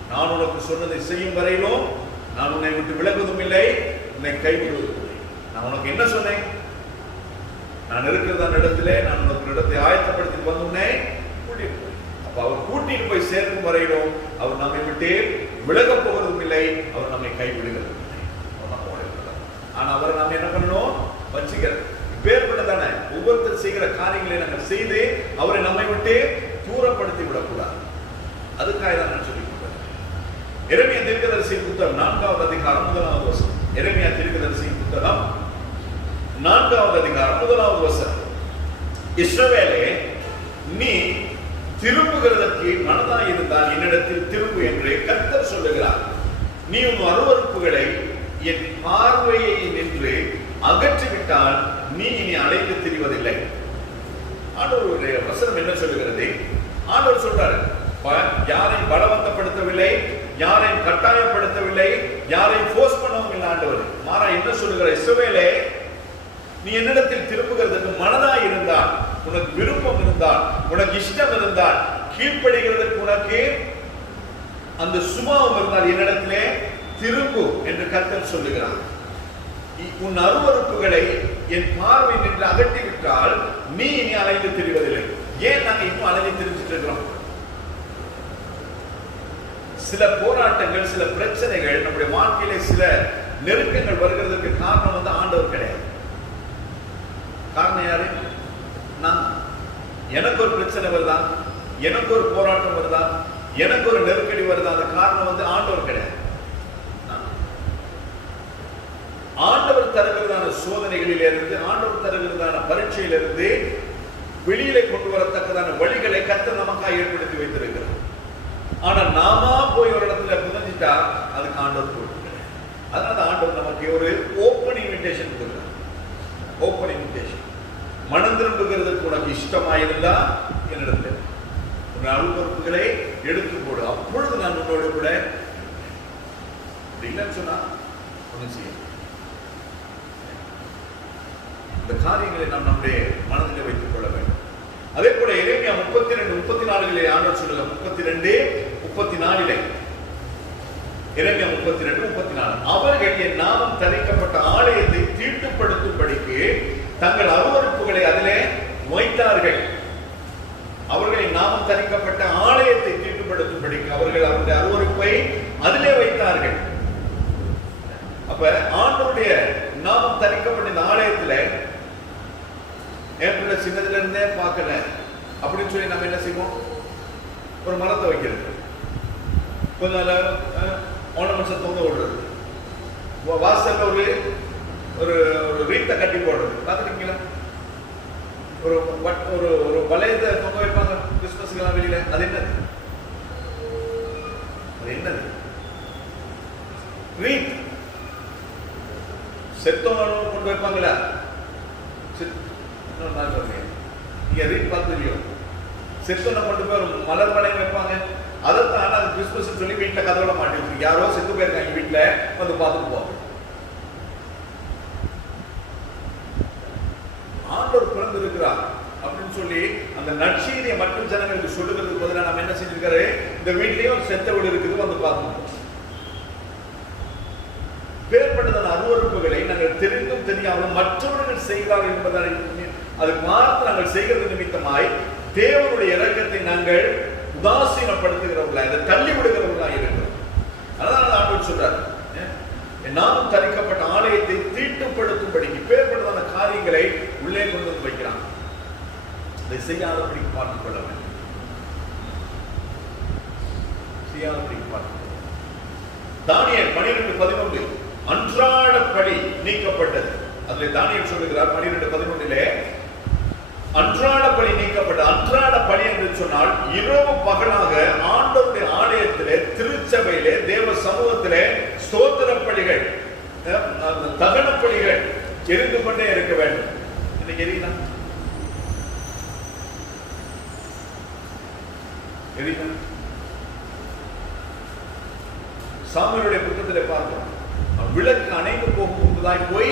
நான் உனக்கு சொன்னதை செய்யும் வரையிலும் நான் உன்னை விட்டு விலகுவதும் இல்லை, உன்னை கைவிடுவதும் இல்லை. நான் உனக்கு என்ன சொன்னேன்? நான் இருக்கிறதான இடத்திலே நான் உனக்கு இடத்தை ஆயத்தப்படுத்தி வந்துன்னே கூட்டிட்டு போய், அப்ப அவர் கூட்டிட்டு போய் சேர்க்கும் வரையிலும் அவர் நம்மை விட்டு விலக போவதும் இல்லை, அவர் நம்மை கைவிடுகிறதும் இல்லை. ஆனா அவரை நாம் என்ன பண்ணணும்? வச்சுக்கிறது. பேர்பட்டதானே ஒவ்வொருத்தர் செய்கிற காரியங்களை நாங்கள் செய்து அவரை நம்மை விட்டு தூரப்படுத்தி விடக்கூடாது. அதுக்காக தான் நான் சொல்லிக் கொடுத்தேன். எரேமியா தீர்க்கதரிசியின் புத்தகம் 4வது அதிகாரம் 1வது வசனம். எரேமியா தீர்க்கதரிசியின் புத்தகம் 4வது அதிகாரம் 1வது வசனம். இஸ்ரவேலே, நீ திரும்புகிறதற்கு மனதாய் இருந்தால் என்னிடத்தில் திரும்பு என்று கர்த்தர் சொல்லுகிறார். நீ உன் அருவருப்புகளை என் பார்வையை நின்று அகற்றிவிட்டால் நீ இனி அலைந்து திரிவதில்லை. ஆண்டவருடைய வசனம் என்ன சொல்லுகிறது? ஆண்டவர் சொல்றாரு, யாரையும் பலவந்தப்படுத்தவில்லை, யாரையும் கட்டாயப்படுத்தவில்லை, யாரையும் ஃபோர்ஸ் பண்ணவும் இல்லை ஆண்டவர். மாறா என்ன சொல்லுகிற? இஸ்ரவேலே, நீ என்னிடத்தில் திரும்புகிறதுக்கு மனதாய் இருந்தால், உனக்கு விருப்பம் இருந்தால், உனக்கு இஷ்டம் இருந்தால், கீழ்ப்படுகிறதுக்கு உனக்கு அந்த சுபாவம் இருந்தால் என்னிடத்திலே திரும்பு என்று கர்த்தர் சொல்லுகிறார். உன் அருவருப்புகளை என் பார்வை நின்று அகற்றிவிட்டால் நீ இனி அலைந்து திரிவதில்லை. ஏன் நாங்க இன்னும் அலைந்து திரிஞ்சிட்டு இருக்கிறோம்? சில போராட்டங்கள், சில பிரச்சனைகள் நம்முடைய வாழ்க்கையில சில நெருக்கங்கள் வருகிறதுக்கு காரணம் வந்து ஆண்டவர் கிடையாது. காரணம் யாரு? நான். எனக்கு ஒரு பிரச்சனை வருதா, எனக்கு ஒரு போராட்டம் வருதா, எனக்கு ஒரு நெருக்கடி வருதா, அந்த காரணம் வந்து ஆண்டவர் கிடையாது. ஆண்டவர் தருகிறதான சோதனைகளிலிருந்து, ஆண்டவர் தருகிறதான பரீட்சையிலிருந்து வெளியிலே கொண்டு வரத்தக்கதான வழிகளை கர்த்தர் நமக்காக ஏற்படுத்தி வைத்திருக்கிறார். ஆனா நாம போய் ஒரு இடத்துல புரிஞ்சிட்டா அதுக்கு ஆண்டவர் கொடுக்கிறார். அதனால ஆண்டவர் நமக்கு ஒரு ஓப்பன் இன்விடேஷன் கொடுக்கிறார். Open invitation. மனம் திரும்புகிறதுக்கு உனக்கு இஷ்டமாயிருந்தா என்னிடத்தில் உன் அருவருப்புகளை எடுத்து போடு, அப்பொழுது நான் உன்னோடு கூட. இல்லைன்னு சொன்னா ஒன்றும் செய்ய. இந்த காரியங்களை நாம் நம்முடைய மனதில் வைத்துக் கொள்ள வேண்டும். அதே போல எரேமியா 32:34 ஆண்டவர் சொல்லுங்க, 32:34 எரேமியா 32:34 அவர்கள் என் நாமம் தரிக்கப்பட்ட ஆலயத்தை தீட்டுப்படுத்தும்படிக்கு தங்கள் அருவருப்புகளை அதிலே வைத்தார்கள். அவர்களின் நாமம் தரிக்கப்பட்ட ஆலயத்தை தீட்டுப்படுத்தும்படிக்கு அவர்கள் அவருடைய அருவருப்பை அதிலே வைத்தார்கள். அப்ப ஆண்டவருடைய நாமம் தரிக்கப்பட்ட இந்த ஆலயத்துல ஏற்கனவே சின்னதுல இருந்தே பார்க்கல அப்படின்னு சொல்லி நம்ம என்ன செய்வோம், ஒரு மரத்தை வைக்கிறது, கொஞ்ச நாள் ஆர்னமெண்ட்ஸை தொங்க விடுறது, வாசல்ல ஒரு ஒரு ரீத்தை கட்டி போடுறது பார்த்துருக்கீங்களா? ஒரு ஒரு வளையத்தை தொங்க வைப்பாங்க கிறிஸ்துமஸ்க்கெல்லாம் வெளியில. அது என்னது? அது என்னது? ரீத். செத்தவங்களும் கொண்டு வைப்பாங்களா? நீங்க ரீத் பார்த்துலையோ? செத்தவனை கொண்டு போய் ஒரு மலர் வளையம் வைப்பாங்க. அதைத்தான் அது கிறிஸ்துமஸ் சொல்லி வீட்டுல கதவுல மாட்டி வச்சிருக்கு. யாரோ செத்து போயிருக்காங்க வீட்டுல வந்து பார்த்துட்டு போவாங்க. ஆண்டவர் பிறந்து இருக்கிறார் அப்படின்னு சொல்லி அந்த நற்செய்தியை மற்ற ஜனங்களுக்கு சொல்லுகிறதுக்கு பதிலாக நம்ம என்ன செஞ்சிருக்காரு, இந்த வீட்லயும் செத்த வீடு இருக்குது வந்து பார்க்கணும். பேர்பட்டதான அருவருப்புகளை நாங்கள் தெரிந்தும் தெரியாமலும் மற்றவர்கள் செய்கிறார்கள் என்பதை அது பார்த்து நாங்கள் செய்கிறது நிமித்தமாய் தேவனுடைய இரக்கத்தை நாங்கள் உதாசீனப்படுத்துகிறவர்களா, அதை தள்ளி விடுகிறவர்களா இருக்கிறோம். அதனால ஆண்டவர் சொல்றார், நாமும் தரிக்கப்பட்ட ஆலயத்தை தீட்டுப்படுத்தும்படிக்கு பேர்பட்டதான காரியங்களை உள்ளே கொண்டு வந்து வைக்கிறான். இதை செய்யாதபடி பார்த்துக் கொள்ள வேண்டும். செய்யாதபடி பார்த்துக் கொள்ள. தானியேல் 12:11 அன்றாட படி நீக்கப்பட்டது. அதுல தானியேல் சொல்லுகிறார் 12:11 அன்றாட படி நீக்கப்பட்டது. அன்றாட படி என்று சொன்னால் இரவு பகலாக ஆண்டவருடைய ஆலயத்திலே, திருச்சபையிலே, தேவ சமூகத்திலே ஸ்தோத்திர பலிகள், தகன பலிகள் எரிந்து கொண்டே இருக்க வேண்டும். இன்னைக்கு எரியலாம் சாமுவேலுடைய புத்தகத்திலே பார்க்கிறோம், விளக்கு அணைந்து போகும் முன்பதாய் போய்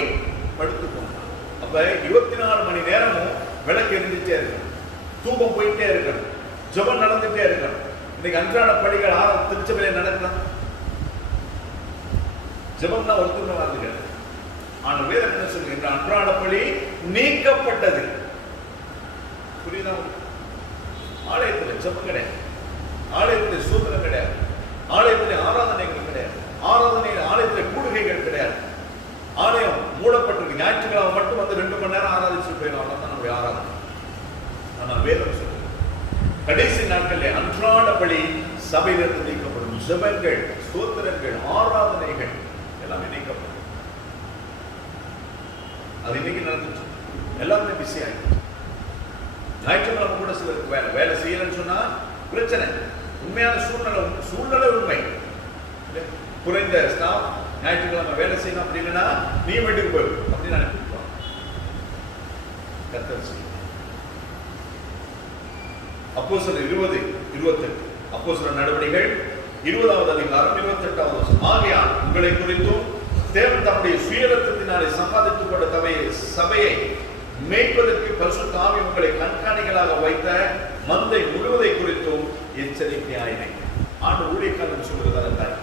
படுத்து போனான். அப்ப 24 மணி நேரமும் விளக்கு எரிஞ்சிட்டே இருக்கணும், தூபம் போயிட்டே இருக்கணும், ஜெபம் நடந்துட்டே இருக்கணும். இன்னைக்கு அன்றாட பலிகள் திருச்சபையில நடக்கலாம். ஜெபம் தான் ஒருத்தர் வாழ்ந்துகிறது. ஆனால் வேதம் என்ன சொல்லுகின்ற அன்றாட பலி நீக்கப்பட்டது. புரியுதா? ஆலயத்தில் ஜெபம் கிடையாது, ஆலயத்தில் சூத்திரம் கிடையாது, ஆலயத்தில் ஆராதனைகள் கிடையாது, ஆலயத்தில் கூடுகைகள் கிடையாது. ஆலயம் மூடப்பட்டிருக்கு. ஞாயிற்றுக்கிழமை மட்டும் வந்து 2 மணி நேரம் ஆராதிச்சு போயிடும். தான் நம்முடைய ஆராதனை. ஆனால் வேதம் சொல்லுது கடைசி நாட்களில் அன்றாட பலி சபையிலிருந்து நீக்கப்படும். ஜெபங்கள், ஸ்தோத்திரங்கள், ஆராதனைகள் எல்லாமே நீக்கப்படும். அது இன்னைக்கு நடந்துச்சு. எல்லாருமே பிஸி ஆயிடுச்சு. ஞாயிற்றுக்கிழமை கூட சிலருக்கு வேலை செய்யலன்னு சொன்னா பிரச்சனை. உண்மையான சூழ்நிலை உண்மை. குறைந்த ஸ்டாஃப் ஞாயிற்றுக்கிழமை வேலை செய்யணும் அப்படின்னா நீ வீட்டுக்கு போய் அப்படின்னு அனுப்பிடுவான். கர்த்தர் செய்யும். அப்போஸ்தலர் 20:28 அப்போஸ்தலர் நடவடிக்கைகள் 20வது அதிகாரம் 28வது வசனம். ஆகையால் உங்களை குறித்தும் தேவன் தம்முடைய சுயரத்தத்தினாலே சம்பாதித்துக் கொண்ட சபையை மேய்ப்பதற்கு பரிசுத்த ஆவி உங்களை கண்காணிகளாக வைத்த மந்தை முழுவதை குறித்தும் எச்சரிக்கையாயினேன். ஆண்டு ஊழியக்காரன் சொல்லுகிறதால்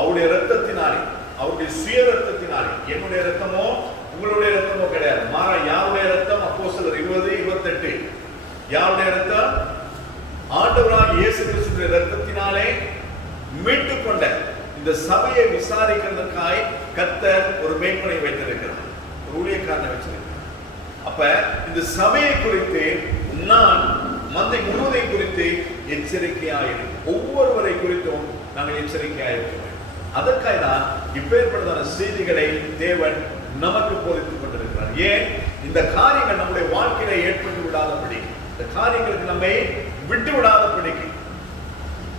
அவருடைய ரத்தத்தினாலே, அவருடைய சுய ரத்தத்தினாலே, என்னுடைய ரத்தமோ உங்களுடைய ரத்தமோ கிடையாது. மாறா யாருடைய ரத்தம்? அப்போஸ்தலர் 20:28 யாருடைய ரத்தம்? ஆண்டவராகிய இயேசு கிறிஸ்துவின் ரத்தத்தினாலே மீட்டுக் கொண்ட இந்த சபையை விசாரிக்கிறதுக்காய் கர்த்தர் ஒரு மேய்ப்பனை வைத்திருக்கிறார், ஒரு ஊழியக்காரனை வச்சிருக்கிறார். அப்ப இந்த சபையை குறித்து நான் மந்தை முழுவதை குறித்து எச்சரிக்கையாயிருக்கும். ஒவ்வொருவரை குறித்தும் நாங்கள் எச்சரிக்கையாயிருக்கிறோம். அதற்காக தான் இப்பேற்பட்டதான செய்திகளை தேவன் நமக்கு போதித்துக் கொண்டிருக்கிறார். ஏன்? இந்த காரியங்கள் நம்முடைய வாழ்க்கையில ஏற்பட்டு விடாதபடி, இந்த காரியங்களுக்கு நம்மை விட்டு விடாதபடிக்கு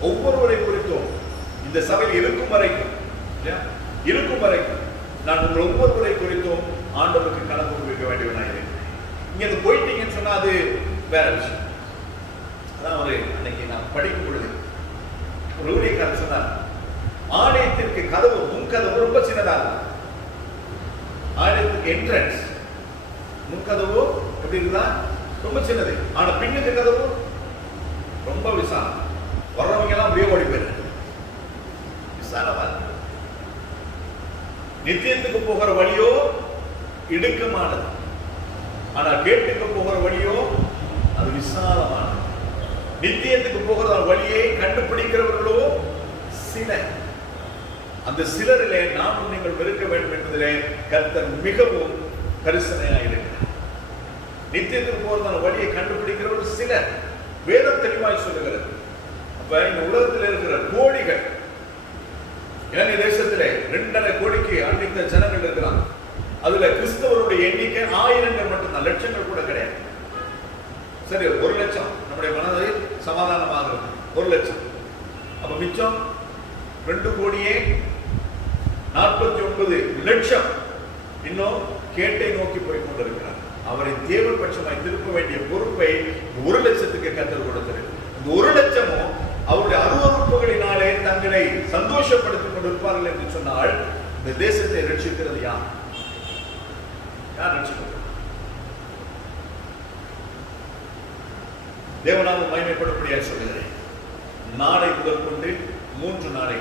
ஒவ்வொருவரை குறித்தும் இந்த சபையில் இருக்கும் வரைக்கும் நான் உங்கள் ஒவ்வொருவரை குறித்தும் ஆண்டவருக்கு கணக்கு கொடுக்க வேண்டியவனாக இருக்கிறேன். இங்க போயிட்டீங்கன்னு சொன்னா அது வேற விஷயம். அதான் அன்னைக்கு நான் படிக்கும் பொழுது ஒரு ஊழியக்காரர் சொன்னார், ஆலயத்திற்கு கதவு, முன் கதவு ரொம்ப சின்னதா இருக்கும். ஆலயத்துக்கு என்ட்ரன்ஸ் முன்கதவு எப்படி இருக்குதா? ரொம்ப சின்னது. ஆனா பின்னுக்கு கதவு ரொம்ப விசாலம். வர்றவங்க எல்லாம் அப்படியே ஓடி போயிரு. விசாலமா இருக்கு. நித்தியத்துக்கு போகிற வழியோ இடுக்கமானது, ஆனா கேட்டுக்கு போகிற வழியோ அது விசாலமானது. நித்தியத்துக்கு போகிற வழியை கண்டுபிடிக்கிறவர்களோ சிலர். அந்த சிலரிலே நாமும் நீங்கள் வெறுக்க வேண்டும் என்பதிலே கர்த்தர் மிகவும் கரிசனையாக இருக்கிறார். நித்தியத்துக்கு போகிறதான வழியை கண்டுபிடிக்கிறவர் சிலர். வேதம் தெளிவாய் சொல்லுகிறது. அப்ப இந்த உலகத்தில் இருக்கிற கோடிகள், இலங்கை தேசத்திலே 2.5 கோடிக்கு அன்னைத்த ஜனங்கள் இருக்கிறாங்க. அதுல கிறிஸ்தவருடைய எண்ணிக்கை 1000 மட்டும்தான், லட்சங்கள் கூட கிடையாது. சரி, 1 லட்சம் நம்முடைய மனதை சமாதானமாக 1 லட்சம். அப்ப மிச்சம் 2 கோடியே 49 லட்சம் இன்னும் கேட்டை நோக்கி போய் கொண்டிருக்கிறார். அவரை தேவன் பட்சமாய் திருப்ப வேண்டிய பொறுப்பை 1 லட்சத்துக்கு கர்த்தர் கொடுத்திருக்கிறார். இந்த 1 லட்சமும் அவருடைய அருவருப்புகளினாலே தங்களை சந்தோஷப்படுத்திக் கொண்டிருப்பார்கள் என்று சொன்னால், இந்த தேசத்தை ரட்சிக்கிறது யார்? யார் ரட்சிக்கிறது? தேவநாமம் மகிமைப்படும்படியாக சொல்லுகிறேன். நாளை முதல் கொண்டு 3 நாளை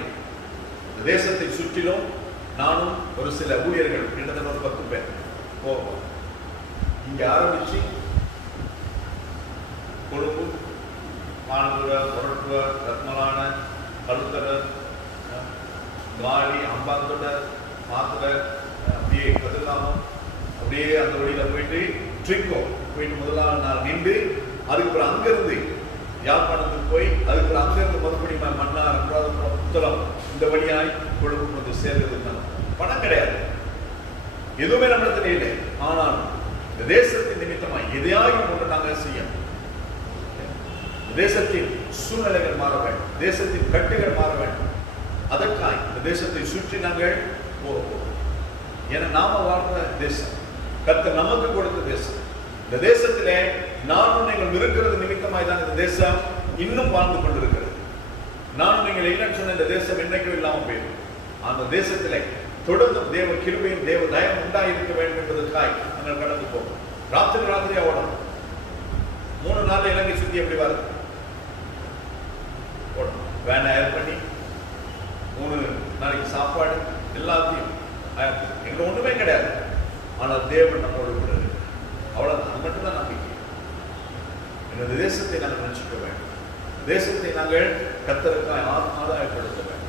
இந்த தேசத்தை சுற்றிலும் நானும் ஒரு சில ஊழியர்கள், கிட்டத்தட்ட ஒரு 10 பேர் போவோம். இங்க ஆரம்பிச்சு கொழும்பு, மானதுர, பொருட்ப, ரத்மலான, கழுத்தர, காலி, அம்பாந்தொடர், மாத்திர, அப்படியே கதிர்காமம், அப்படியே அந்த வழியில போயிட்டு ட்ரிங்கோ போயிட்டு முதலாவது நாள் நின்று, அதுக்கப்புறம் அங்கிருந்து யாழ்ப்பாணத்துக்கு போய், அதுக்கப்புறம் அங்கிருந்து மறுபடி மன்னார், புத்தளம், இந்த வழியாய் கொழும்பு வந்து சேர்ந்தது. பணம் கிடையாது, எதுவுமே நம்மிடத்தில் இல்லை. ஆனால் இந்த தேசத்தின் நிமித்தமாய் எதையாயும் ஒன்று நாங்கள் செய்யணும். தேசத்தின் சூழ்நிலைகள் மாற வேண்டும், தேசத்தின் கட்டுகள் மாற வேண்டும். அதற்காக இந்த தேசத்தை சுற்றி நாங்கள் போவோம். ஏன்னா நாம வாழ்ந்த தேசம், கர்த்தர் நமக்கு கொடுத்த தேசம். இந்த தேசத்திலே நானும் நீங்கள் இருக்கிறது நிமித்தமாய் தான் இந்த தேசம் இன்னும் வாழ்ந்து கொண்டிருக்கிறது. நானும் நீங்கள் இல்லைன்னு சொன்ன இந்த தேசம் என்னைக்கும் இல்லாமல் போயிடும். அந்த தேசத்திலே தொடர்ந்து தேவ கிருபையும் தேவ தயம் உண்டாயிருக்க வேண்டும் என்பதற்காக நாங்கள் கடந்து போவோம். ராத்திரியா ஓடணும். 3 நாள் இலங்கை சுத்தி எப்படி வருது? ஓடணும். வேன் ஹயர் பண்ணி 3 நாளைக்கு சாப்பாடு எல்லாத்தையும் எங்க ஒண்ணுமே கிடையாது. ஆனால் தேவன் நம்மோடு கூட இருக்கு. அவ்வளவுதான். அது மட்டும்தான் நம்பிக்கை. இந்த தேசத்தை நாங்கள் நினைச்சுக்க வேண்டும். தேசத்தை நாங்கள் கர்த்தருக்காய் ஆதாயப்படுத்த வேண்டும்.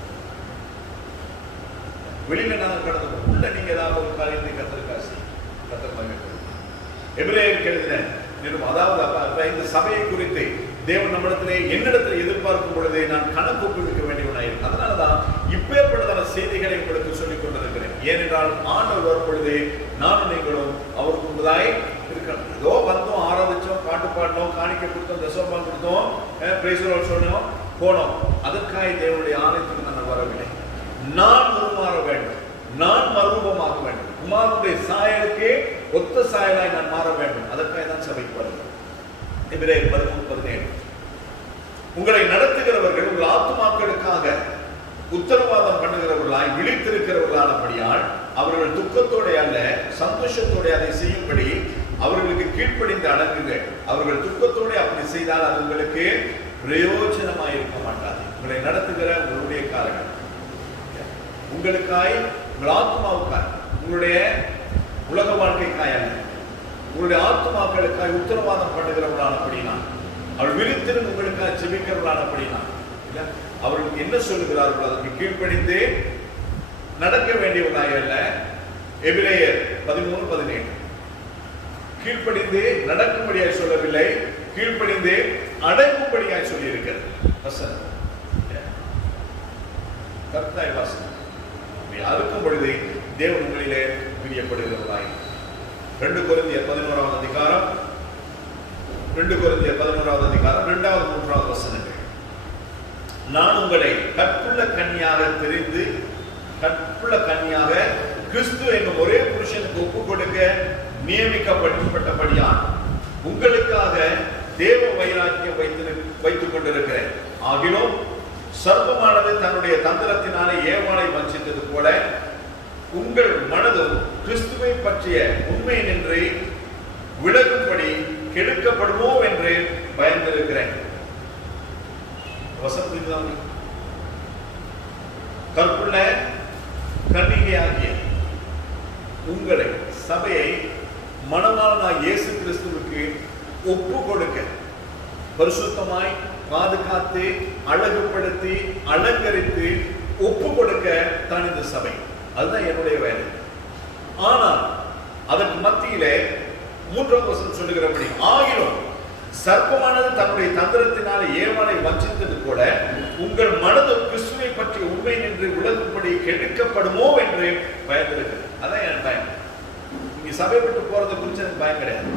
வெளியில நாங்கள் கடந்து போவோம். உள்ள நீங்க ஏதாவது ஒரு காரியத்தை கர்த்தருக்காக செய்யும். கர்த்தர் மகிமைப்படுத்தும். எபிரேயருக்கு எழுதின நிருபம், அதாவது இந்த சபையை குறித்து தேவன் நம்மிடத்திலே என்னிடத்தில் எதிர்பார்க்கும் பொழுது நான் கணக்கு ஒப்புவிக்க வேண்டியவனாயிருக்கும். அதனாலதான் இப்பேற்பட்டதான செய்திகளை உங்களுக்கு சொல்லிக் கொண்டிருக்கிறேன். ஏனென்றால் ஆண்டவர் வரும் பொழுது நானும் நீங்களும் அவருக்கு முன்பதாய் இருக்கணும். ஏதோ வந்தோம், ஆராதிச்சோம், பாட்டு பாடினோம், காணிக்க கொடுத்தோம், தசோபான் கொடுத்தோம், பிரைஸ் சொன்னோம், போனோம். அதற்காக தேவனுடைய ஆலயத்துக்கு நாங்கள் வரவில்லை. நான் உருமாற வேண்டும், நான் மறுரூபமாக வேண்டும், குமாரனுடைய சாயலுக்கே ஒத்த சாயலாய் நான் மாற வேண்டும். அதற்காக தான் சபைக்கு வருகிறேன். எபிரேயர் 13:17 உங்களை நடத்துகிறவர்கள் உங்கள் ஆத்துமாக்களுக்காக உத்தரவாதம் பண்ணுகிறவர்களாய் விழித்திருக்கிறவர்களானபடியால் அவர்கள் துக்கத்தோட அல்ல சந்தோஷத்தோட அதை செய்யும்படி அவர்களுக்கு கீழ்ப்படிந்து அடங்குங்க. அவர்கள் துக்கத்தோட அப்படி செய்தால் அது உங்களுக்கு பிரயோஜனமாக இருக்க மாட்டாது. உங்களை நடத்துகிற உங்களுடைய காரணம் உங்களுக்காய், உங்கள் ஆத்மாவுக்காய், உங்களுடைய உலக வாழ்க்கைக்காய் அல்ல, உங்களுடைய ஆத்மாக்களுக்காய் உத்தரவாதம் பண்ணுகிறவர்களான அப்படின்னா, அவள் விழித்திருந்து உங்களுக்காக ஜெபிக்கிறவர்களான அப்படின்னா, அவர்களுக்கு என்ன சொல்லுகிறார்கள் அதற்கு கீழ்ப்படிந்து நடக்க வேண்டியவனாய் அல்ல. எபிரேயர் 13:17 கீழ்ப்படிந்து நடக்கும்படியாய் சொல்லவில்லை, கீழ்ப்படிந்து அடங்கும்படியாய் சொல்லி இருக்கிறது. கர்த்தாய் வாசனம் அறுக்கும் பொழுது தேவன் உங்களிலே பிரியப்படுகிறவர்களாய். 2 கொரிந்தியர் 11ஆம் அதிகாரம் 2வது 3வது வசனங்கள். நான் உங்களை கற்புள்ள கன்னியாக தெரிந்து கற்புள்ள கன்னியாக கிறிஸ்து என்னும் ஒரே புருஷனுக்கு ஒப்புக் கொடுக்க நியமிக்கப்பட்டபடியால் உங்களுக்காக தேவ வைராக்கியம் வைத்துக் கொண்டிருக்கிறேன். ஆகிலும் சர்வமானது தன்னுடைய தந்திரத்தினாலே ஏவாளை வஞ்சித்தது போல உங்கள் மனதும் கிறிஸ்துவை பற்றிய உண்மை நின்று விலகும்படி கெடுக்கப்படுமோ என்று பயந்திருக்கிறேன். வசனம் கற்புள்ள கன்னிகையாகிய உங்களை, சபையை மணவாளனாய் இயேசு கிறிஸ்துவுக்கு ஒப்பு கொடுக்க பரிசுத்தமாய் பாதுகாத்து அழகுபடுத்தி அலங்கரித்து ஒப்பு கொடுக்க தான் இந்த சபை. அதுதான் என்னுடைய வேலை. ஆனால் அதற்கு மத்தியிலே 3ஆம் வசனம் சொல்லுகிறபடி, ஆகிலும் சர்ப்பமானது தன்னுடைய தந்திரத்தினால ஏவாளை வஞ்சித்தது போல உங்கள் மனது கிறிஸ்துவை பற்றி உண்மை நின்று விலகும்படி கெடுக்கப்படுமோ என்று பயந்திருக்கிறது. அதான் என் பயம். இங்க சபை விட்டு போறதை குறித்து எனக்கு பயம் கிடையாது.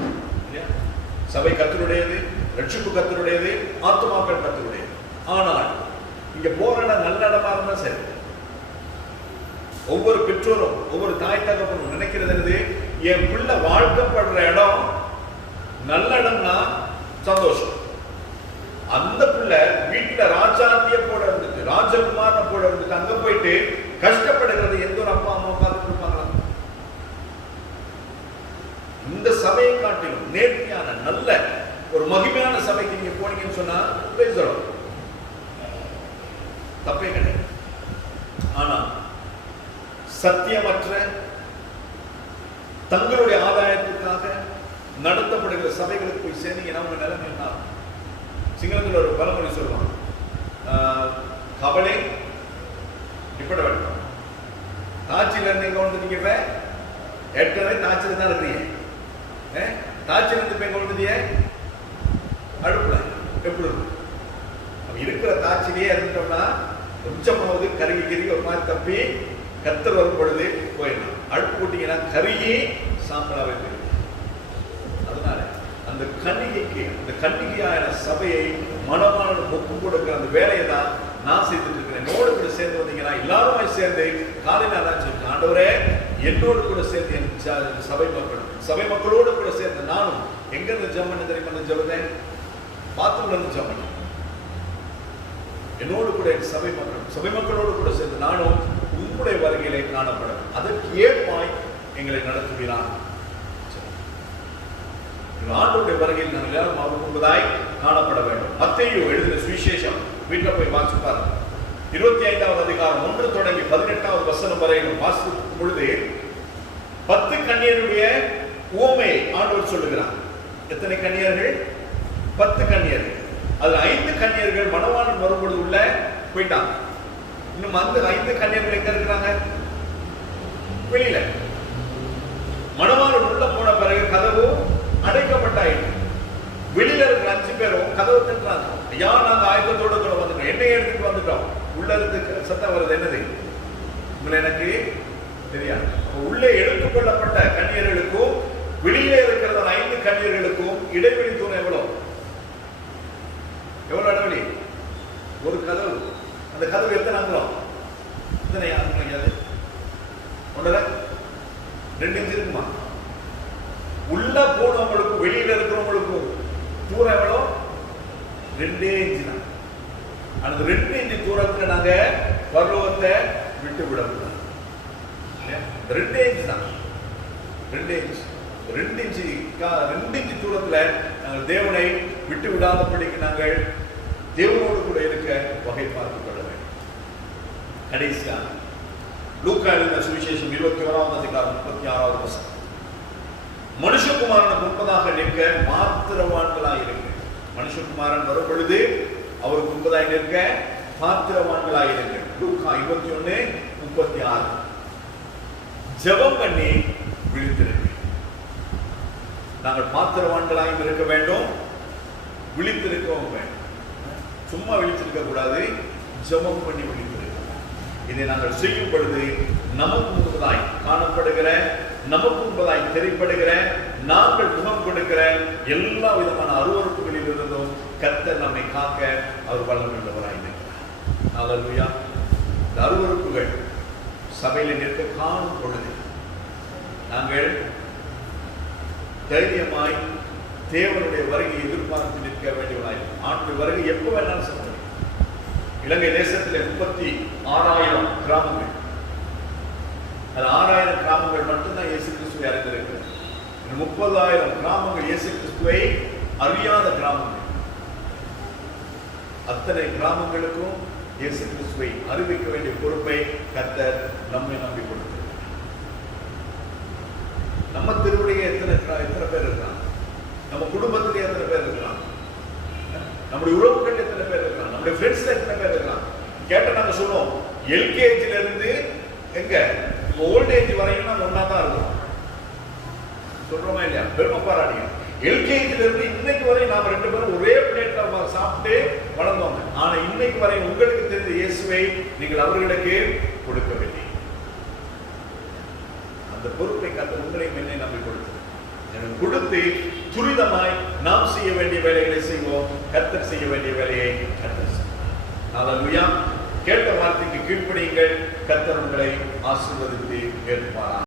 சபை கர்த்தருடையது, ரட்சிப்பு கர்த்தருடையது, ஆத்துமாக்கள் கர்த்தருடையது. ஆனால் இங்க போற இடம் நல்ல இடமா இருந்தா சரி. ஒவ்வொரு பெற்றோரும் ஒவ்வொரு தாய் தகப்பனும் நினைக்கிறது, என் பிள்ளை வாழ்க்கப்படுற இடம் நல்ல இடம்னா சந்தோஷம். அந்த பிள்ளை வீட்டுல ராஜாத்திய போல இருந்துட்டு, ராஜகுமார போல இருந்துட்டு அங்க போயிட்டு கஷ்டப்படுகிறது எந்த ஒரு அப்பா அம்மா பார்த்துட்டு இருப்பாங்களா? இந்த சபையை காட்டிலும் நேர்த்தியான நல்ல ஒரு மகிமையான சபைக்கு நீங்க போனீங்கன்னு சொன்னா தப்பே கிடையாது. ஆனா சத்தியமற்ற தங்களுடைய ஆதாயத்துக்காக நடத்தப்படுகிற சபைகளுக்கு போய் சேர்ந்தீங்கன்னா உங்க நிலைமை என்ன? சிங்களத்தில் ஒரு பழமொழி சொல்லுவாங்க, கவலை இப்பட வேண்டாம். தாட்சியில இருந்து எங்க வந்துட்டீங்க? ஏற்கனவே தாட்சியில தான் இருக்கிறீங்க. தாட்சியில இருந்து எங்க வந்துட்டீங்க? அடுப்புல எப்படி இருக்கிற தாட்சியிலேயே இருந்துட்டோம்னா கொஞ்சமாவது கருகி கருகி ஒரு மாதிரி தப்பி கத்தர் வரும் பொழுது போயிடலாம். அடுப்பு போட்டீங்கன்னா கருகி சாம்பலாவே போயிடும். அதனால அந்த கன்னிகைக்கு, அந்த கன்னிகையான சபையை மணவாளன் ஒப்பு கொடுக்கிற அந்த வேலையை தான் நான் செய்துட்டு இருக்கிறேன். என்னோடு கூட சேர்ந்து வந்தீங்கன்னா எல்லாருமே சேர்ந்து காலையில் தான் சொல்லிட்டேன், ஆண்டவரே என்னோடு கூட சேர்ந்து என் சபை மக்களோடு கூட சேர்ந்து நானும் எங்க இருந்து ஜெபம் பண்ண தெரியுமா? சொல்லுறேன், பாத்ரூம்ல இருந்து ஜெபம் பண்ணேன். என்னோடு கூட என் சபை மக்களோடு கூட சேர்ந்து நானும் உங்களுடைய வருகையிலே காணப்படும். அதற்கு ஏற்பாய் எங்களை நடத்துகிறான். ஆண்டவருடைய வருகையில் நாங்கள் எல்லாரும் அவர் முன்பதாய் காணப்பட வேண்டும். மத்தேயு எழுதின சுவிசேஷம் வீட்டில் போய் வாசிச்சு பாருங்க. 25வது அதிகாரம் 1 தொடங்கி 18வது வசனம் வரை வாசிக்கும் பொழுது 10 கன்னியருடைய உவமையை ஆண்டவர் சொல்லுகிறார். எத்தனை கன்னியர்கள்? 10 கன்னியர்கள். அதுல 5 கன்னியர்கள் மணவாளன் வரும்பொழுது உள்ள போயிட்டாங்க. இன்னும் அந்த 5 கன்னியர்கள் எங்க இருக்கிறாங்க? வெளியில. மணவாளன் உள்ள போன பிறகு கதவு அடைக்கப்பட்டாயிட்டு. வெளியில இருக்கிற 5 பேரும் கதவு தட்டுறாங்க. ஐயா, நாங்க ஆயுதத்தோட கூட வந்துட்டோம், என்னைய எடுத்துட்டு வந்துட்டோம். உள்ள இருந்து சத்தம் வருது, என்னது? உங்களை எனக்கு தெரியாது. உள்ளே எடுத்துக் கொள்ளப்பட்ட கன்னியர்களுக்கும் வெளியில இருக்கிற 5 கன்னியர்களுக்கும் இடைவெளி தூரம் எவ்வளவு இடைவெளி? ஒரு கதவு. அந்த கதவு எத்தனை அங்குலம்? எத்தனை அங்குலம்? 2 இன்ச் இருக்குமா? உள்ள போனவங்களுக்கும் வெளியில இருக்கிறவங்களுக்கும் தூரம் எவ்வளோ? 2 இன்ச் தான். அந்த 2 இன்ச் தூரத்துல நாங்க பரலோகத்தை விட்டு விடக்கூடாது. 2 இன்ச் தான். 2 இன்ச் தூரத்துல நாங்கள் தேவனை விட்டு விடாதபடிக்கு நாங்கள் தேவனோடு கூட இருக்க வகை பார்த்துக் கொள்ள வேண்டும். கடைசியா லூக்கா எழுதின சுவிசேஷம் 21வது அதிகாரம் 36வது வசனம், மனுஷகுமாரனுக்கு முன்பதாக நிற்க பாத்திரவான்களாய் இருக்க. மனுஷகுமாரன் வரும் பொழுது அவருக்கு முன்பதாய் நிற்க பாத்திரவான்களாய் இருக்க. லூக்கா 21:36. ஜெபம் பண்ணி விழித்திருக்க. நாங்கள் பாத்திரவான்களாயும் இருக்க வேண்டும், விழித்திருக்கவும் வேண்டும். சும்மா விழித்திருக்க கூடாது, ஜெபம் பண்ணி விழித்திருக்க. இதை நாங்கள் செய்யும் பொழுது நமக்கு முன்பதாய் காணப்படுகிற, நமக்கு முன்பதாய் தெரிப்படுகிற, நாங்கள் முகம் கொடுக்கிற எல்லா விதமான அருவருப்புகளில் இருந்தும் கர்த்தர் நம்மை காக்க அவர் வல்லமையுள்ளவராய் இருக்கிறார். அல்லேலூயா. இந்த அருவருப்புகள் சபையில நிற்க காணும் பொழுது நாங்கள் தைரியமாய் தேவனுடைய வருகையை எதிர்பார்த்து நிற்க வேண்டியவனாய். ஆண்டு வருகை எப்போ வேணாலும் சொல்ல. இலங்கை தேசத்தில் 36,000 கிராமங்கள், அது 6,000 கிராமங்கள் மட்டும்தான் இயேசு கிறிஸ்துவை அறிந்திருக்கிறது. 30,000 கிராமங்கள் இயேசு கிறிஸ்துவை அறியாத கிராமங்கள். அத்தனை கிராமங்களுக்கும் இயேசு கிறிஸ்துவை அறிவிக்க வேண்டிய பொறுப்பை கர்த்தர் நம்மை நம்பி கொடுத்தார். நம்ம தெருவுடைய எத்தனை பேர் இருக்காங்க, நம்ம குடும்பத்திலே எத்தனை பேர் இருக்கலாம், நம்முடைய உறவுகள் எத்தனை பேர் இருக்கலாம், நம்முடைய ஃப்ரெண்ட்ஸ்ல எத்தனை பேர் இருக்கலாம். கேட்ட நாங்க சொல்லுவோம், எல்கேஜில இருந்து எங்க ஓல்டேஜ் வரையும் நம்ம ஒன்னா தான் இருக்கோம். சொல்றோமா இல்லையா? பெருமை பாராட்டிங்க. எல்கேஜில இருந்து இன்னைக்கு வரை நாம 2 பேரும் ஒரே பிளேட்ல சாப்பிட்டு வளர்ந்தோம். ஆனா இன்னைக்கு வரை உங்களுக்கு தெரிந்த இயேசுவை நீங்கள் அவர்களுக்கு கொடுக்கவில்லை. அந்த பொறுப்பை கர்த்தர் உங்களையும் என்னை நம்பி கொடுத்து துரிதமாய் நாம் செய்ய வேண்டிய வேலைகளை செய்வோம். கர்த்தர் செய்ய வேண்டிய வேலையை கர்த்தர் செய்வோம். ஹல்லேலூயா. கேட்ட வார்த்தைக்கு கீழ்ப்படியுங்கள். கர்த்தர் உங்களை ஆசீர்வதித்து ஏற்பாரா.